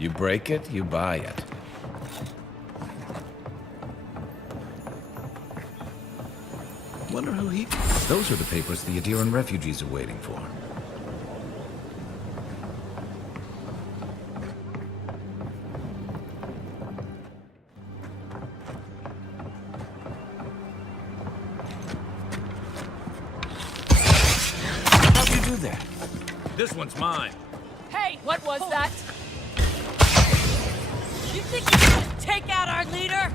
You break it, you buy it. Wonder who he... Those are the papers the Adiran refugees are waiting for. This one's mine. Hey, what was that? You think you can just take out our leader?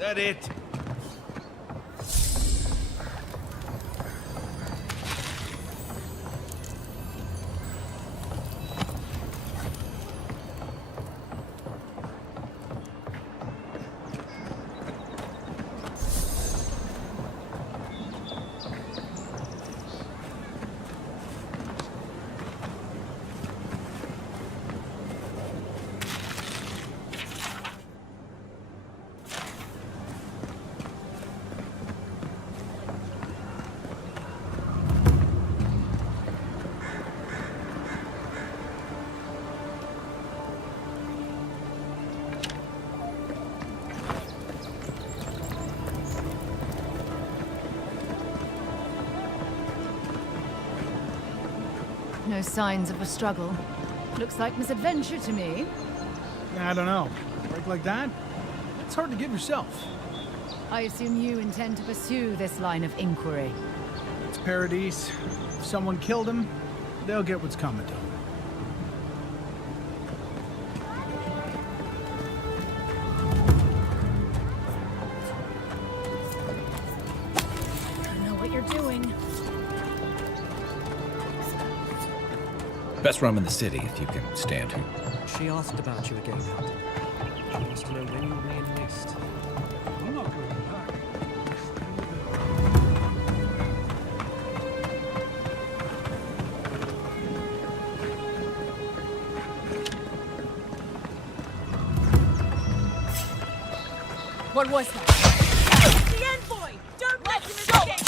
That it? No signs of a struggle. Looks like misadventure to me. I don't know. Break like that? It's hard to give yourself. I assume you intend to pursue this line of inquiry. It's Paradise. If someone killed him, they'll get what's coming to them. I know what you're doing. Best rum in the city, if you can stand her. She asked about you again, Captain. She wants to know when you'll re-enlist. I'm not going back. What was that? The envoy! Don't let him escape!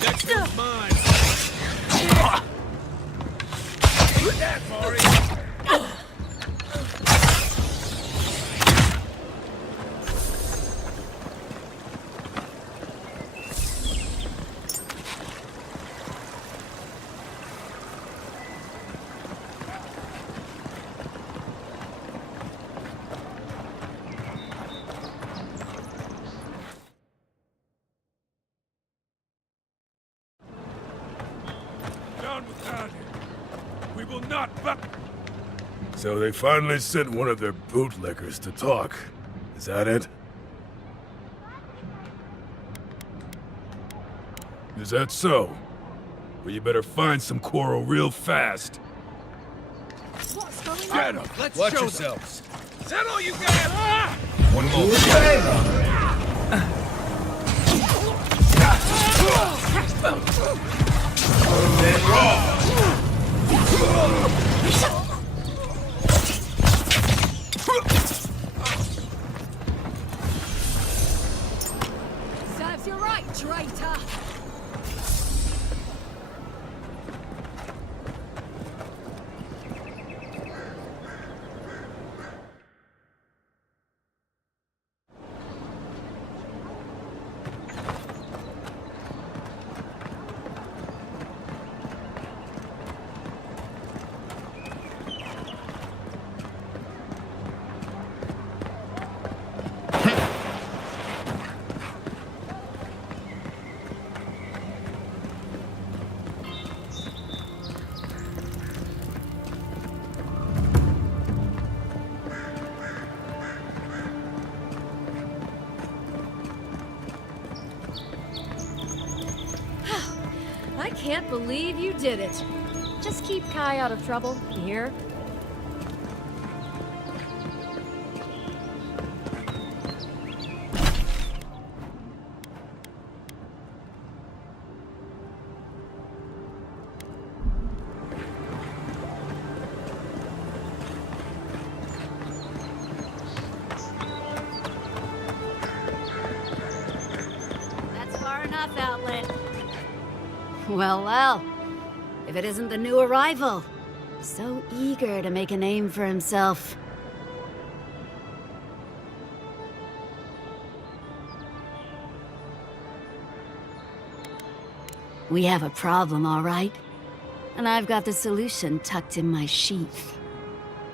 Next one's mine. That, Maury. Down with that. We will not back. So they finally sent one of their bootlickers to talk. Is that it? Is that so? Well, you better find some quarrel real fast. What's going Get on? him. Let's Watch show yourselves. them. Is that all you got? One moment. Serves you right, traitor! I can't believe you did it. Just keep Kai out of trouble, you hear? That's far enough, Outlet. Well, well. If it isn't the new arrival. So eager to make a name for himself. We have a problem, all right? And I've got the solution tucked in my sheath.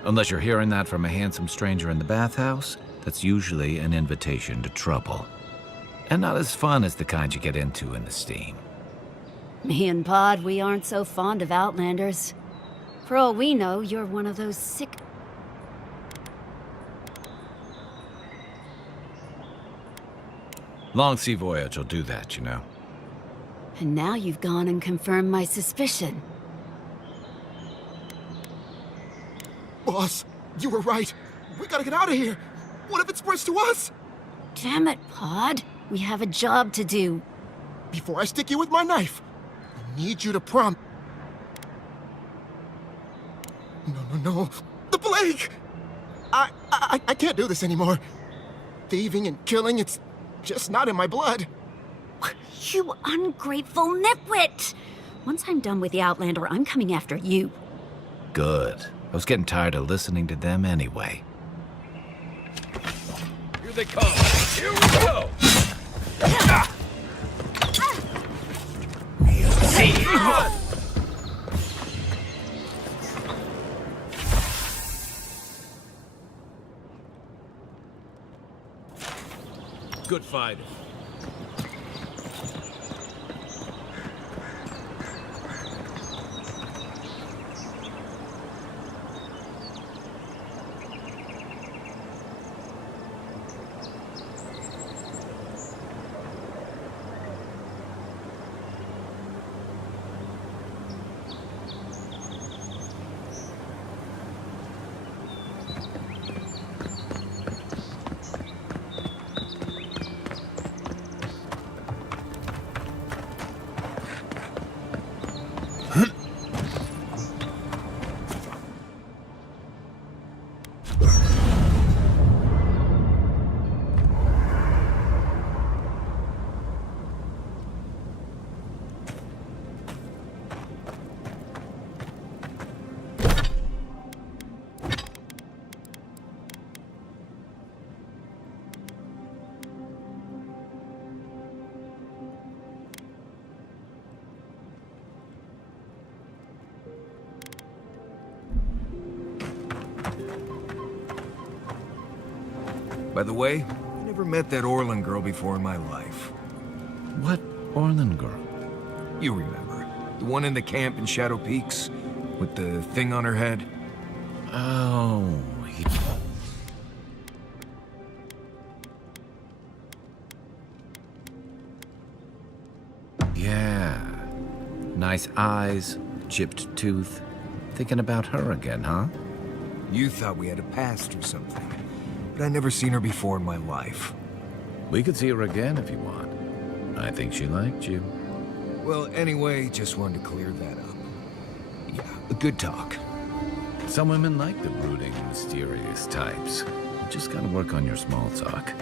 Unless you're hearing that from a handsome stranger in the bathhouse, that's usually an invitation to trouble. And not as fun as the kind you get into in the steam. Me and Pod, we aren't so fond of Outlanders. For all we know, you're one of those sick... Long sea voyage will do that, you know. And now you've gone and confirmed my suspicion. Boss, you were right. We gotta get out of here. What if it spreads to us? Damn it, Pod. We have a job to do. Before I stick you with my knife, I need you to prom... No. The plague! I can't do this anymore. Thieving and killing, it's just not in my blood. You ungrateful nitwit! Once I'm done with the Outlander, I'm coming after you. Good. I was getting tired of listening to them anyway. Here they come. Here we go. Good fight. By the way, I never met that Orlan girl before in my life. What Orlan girl? You remember. The one in the camp in Shadow Peaks? With the thing on her head? Oh, yeah. Nice eyes, chipped tooth. Thinking about her again, huh? You thought we had a past or something. But I never seen her before in my life. We could see her again if you want. I think she liked you. Well, anyway, just wanted to clear that up. Yeah, a good talk. Some women like the brooding, mysterious types. You just gotta work on your small talk.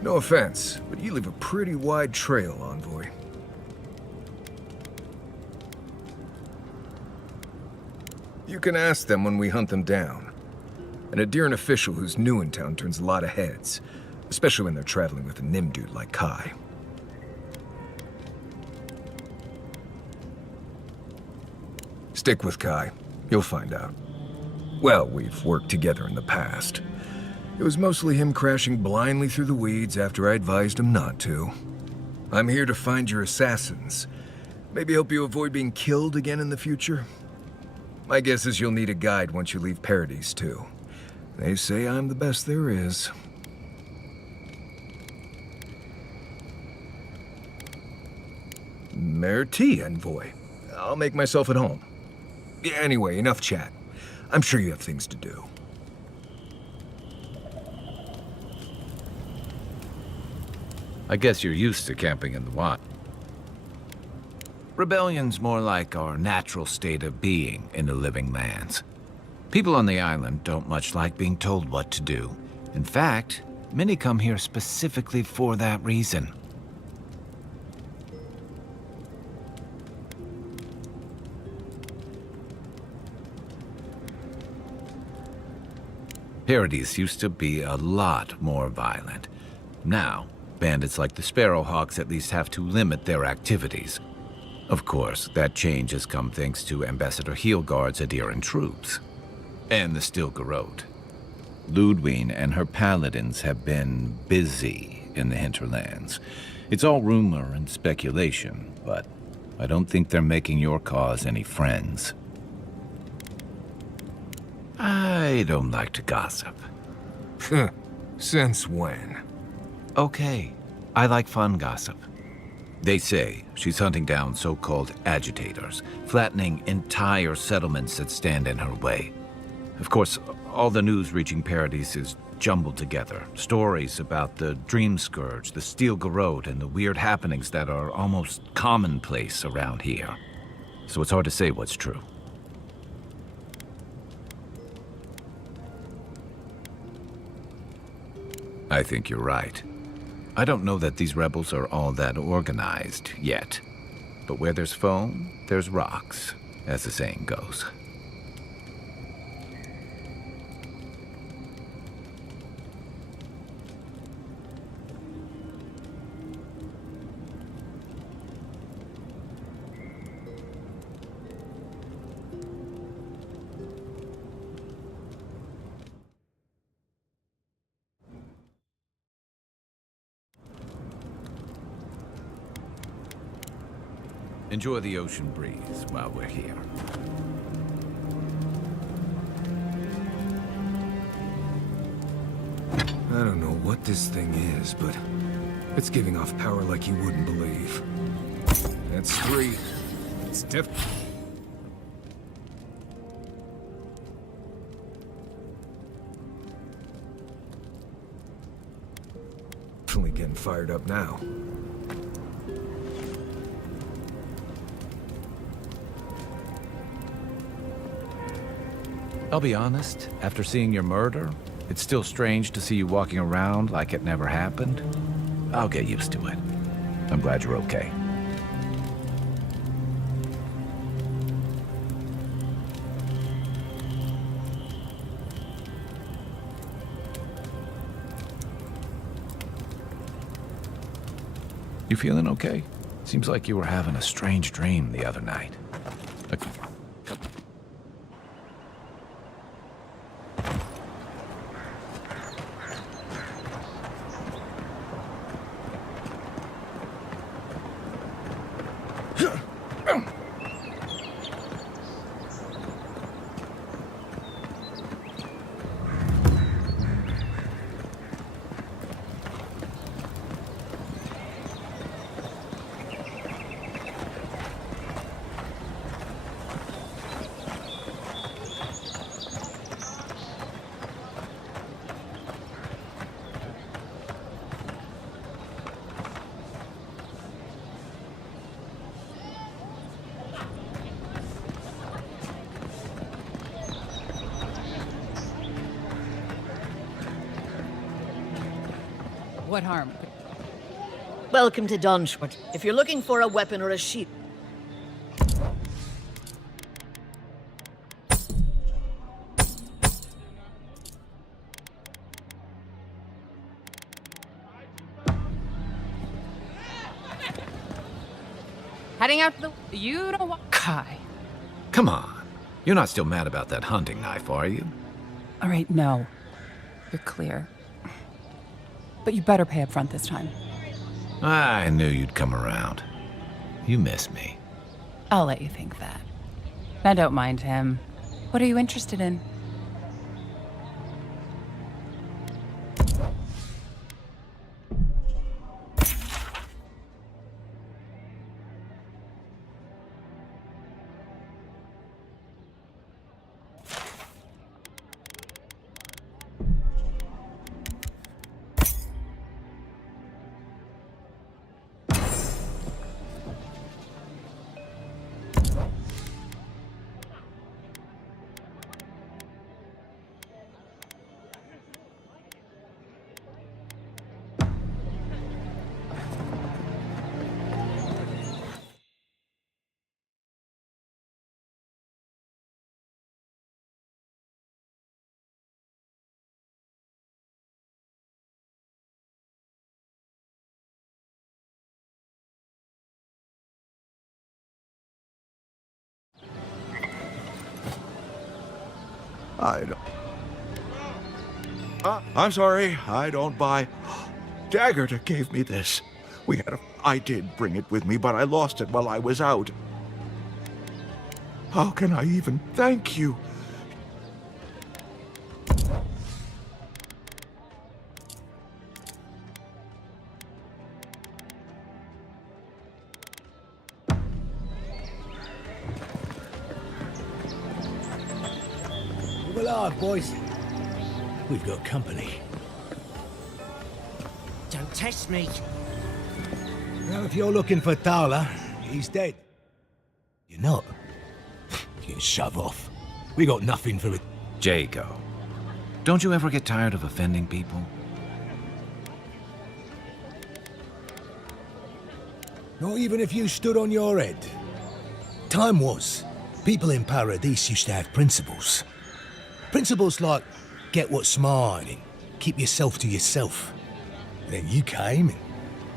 No offense, but you leave a pretty wide trail, Envoy. You can ask them when we hunt them down. An Adiran official who's new in town turns a lot of heads, especially when they're traveling with a Nim dude like Kai. Stick with Kai. You'll find out. Well, we've worked together in the past. It was mostly him crashing blindly through the weeds after I advised him not to. I'm here to find your assassins. Maybe help you avoid being killed again in the future. My guess is you'll need a guide once you leave Paradise, too. They say I'm the best there is. Merci, envoy. I'll make myself at home. Anyway, enough chat. I'm sure you have things to do. I guess you're used to camping in the wild. Rebellion's more like our natural state of being in the living lands. People on the island don't much like being told what to do. In fact, many come here specifically for that reason. Paradise used to be a lot more violent. Now, bandits like the Sparrowhawks at least have to limit their activities. Of course, that change has come thanks to Ambassador Heelguard's adherent troops. And the Stilgarrote. Ludwine and her paladins have been busy in the hinterlands. It's all rumor and speculation, but I don't think they're making your cause any friends. I don't like to gossip. Since when? Okay, I like fun gossip. They say she's hunting down so-called agitators, flattening entire settlements that stand in her way. Of course, all the news reaching Paradise is jumbled together. Stories about the Dream Scourge, the Stilgarrote, and the weird happenings that are almost commonplace around here. So it's hard to say what's true. I think you're right. I don't know that these rebels are all that organized yet. But where there's foam, there's rocks, as the saying goes. Enjoy the ocean breeze while we're here. I don't know what this thing is, but it's giving off power like you wouldn't believe. That's 3. It's definitely getting fired up now. I'll be honest, after seeing your murder, it's still strange to see you walking around like it never happened. I'll get used to it. I'm glad you're okay. You feeling okay? Seems like you were having a strange dream the other night. What harm? Welcome to Donshort. If you're looking for a weapon or a shield... Heading out the... You don't want... Kai, come on. You're not still mad about that hunting knife, are you? All right, no. You're clear. But you better pay up front this time. I knew you'd come around. You miss me. I'll let you think that. I don't mind him. What are you interested in? I'm sorry, I don't buy. Daggerter gave me this. I did bring it with me, but I lost it while I was out. How can I even thank you? Move along, boys. We've got company. Don't test me. Well, if you're looking for Thala, he's dead. You're not. You can shove off. We got nothing for it. Jago, don't you ever get tired of offending people? Not even if you stood on your head. Time was, people in Paradise used to have principles. Principles like, get what's mine and keep yourself to yourself. And then you came and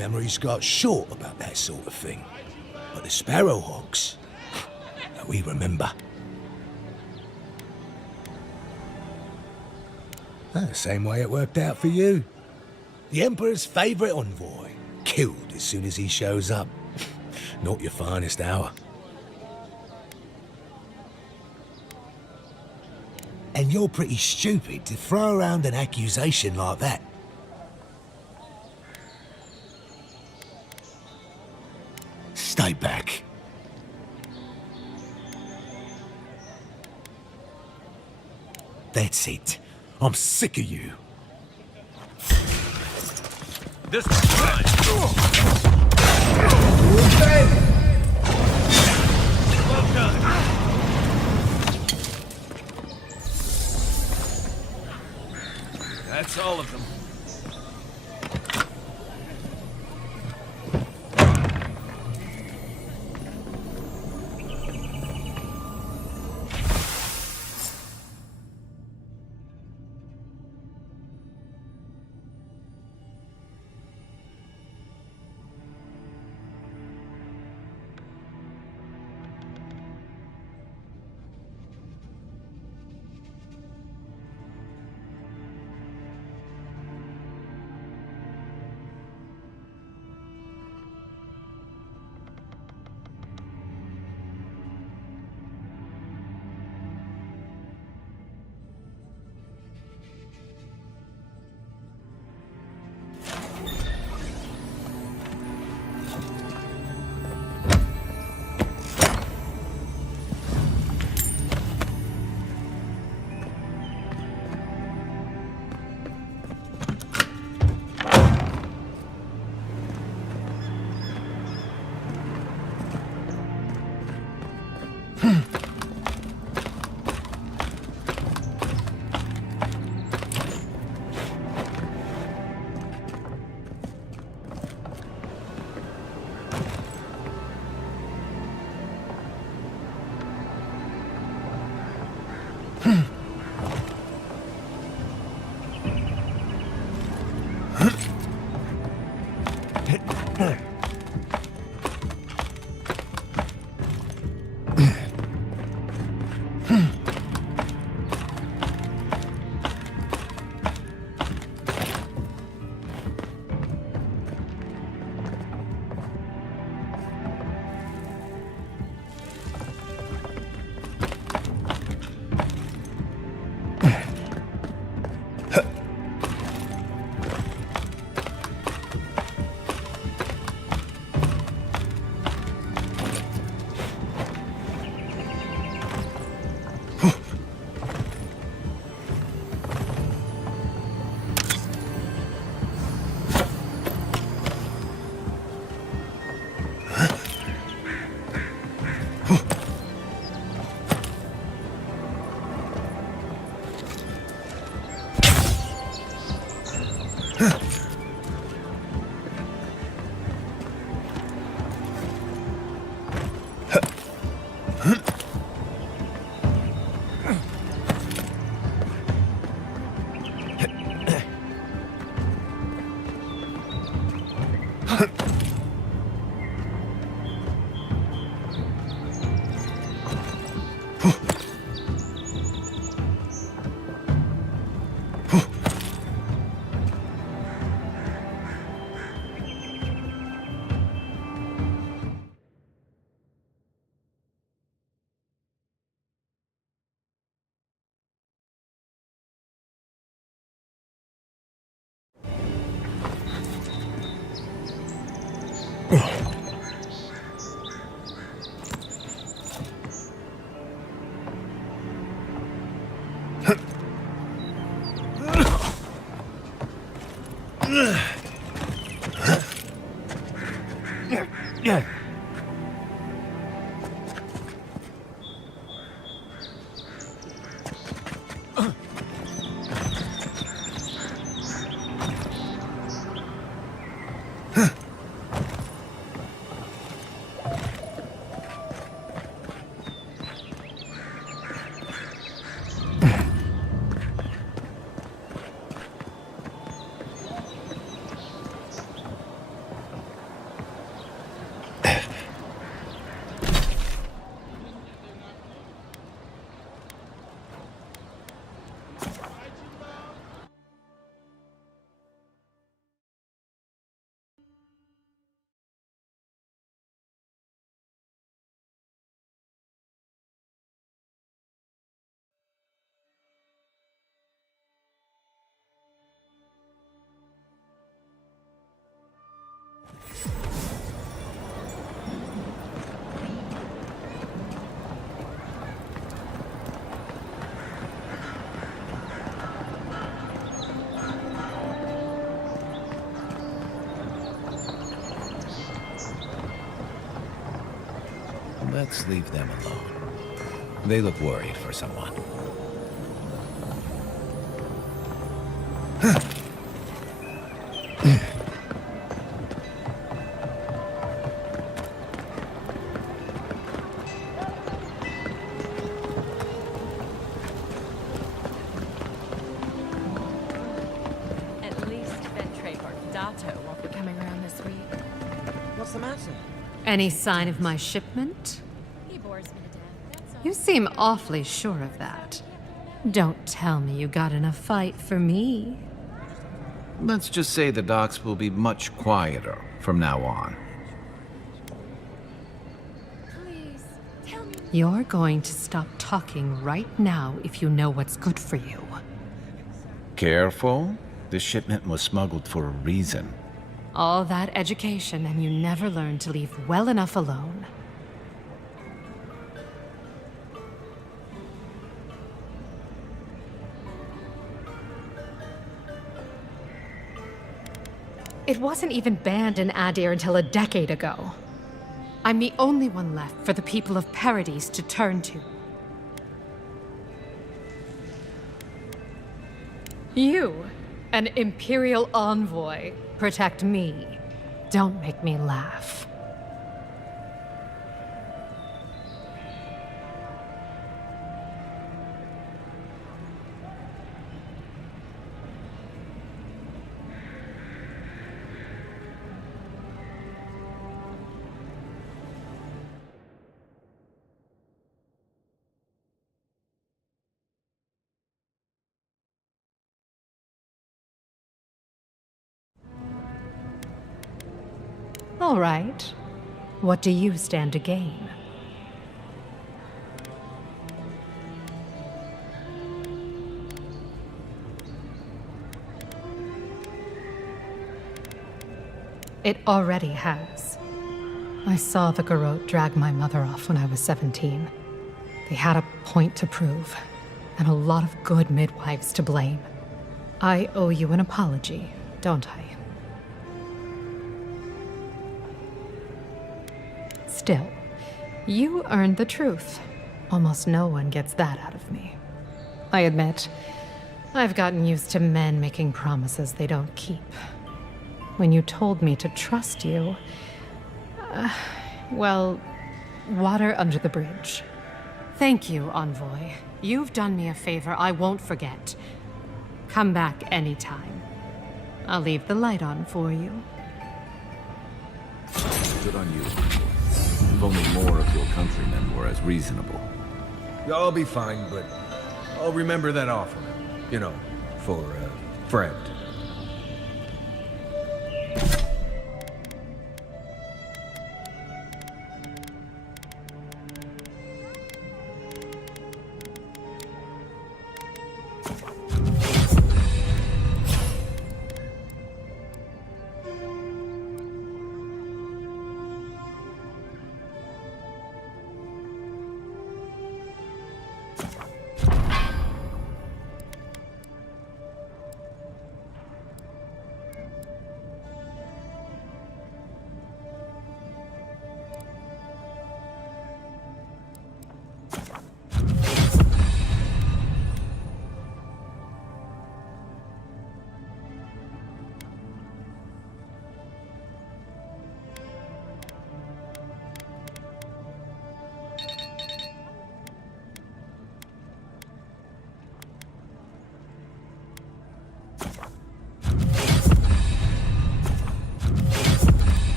memories got short about that sort of thing. But the Sparrowhawks, we remember. The same way it worked out for you. The Emperor's favourite envoy, killed as soon as he shows up. Not your finest hour. And you're pretty stupid to throw around an accusation like that. Stay back. That's it. I'm sick of you. This one's mine. Well done. That's all of them. Let's leave them alone. They look worried for someone. At least Ventre Dato won't be coming around this week. What's the matter? Any sign of my shipment? He bores me to death. That's all. You seem awfully sure of that. Don't tell me you got in a fight for me. Let's just say the docks will be much quieter from now on. Please, tell me. You're going to stop talking right now if you know what's good for you. Careful. This shipment was smuggled for a reason. All that education and you never learned to leave well enough alone. It wasn't even banned in Adir until a decade ago. I'm the only one left for the people of Paradise to turn to. You, an Imperial envoy, protect me. Don't make me laugh. All right. What do you stand to gain? It already has. I saw the garrote drag my mother off when I was 17. They had a point to prove, and a lot of good midwives to blame. I owe you an apology, don't I? Still, you earned the truth. Almost no one gets that out of me. I admit, I've gotten used to men making promises they don't keep. When you told me to trust you, well, water under the bridge. Thank you, Envoy. You've done me a favor I won't forget. Come back anytime. I'll leave the light on for you. Good on you. If only more of your countrymen were as reasonable. I'll be fine, but I'll remember that offer. You know, for Fred.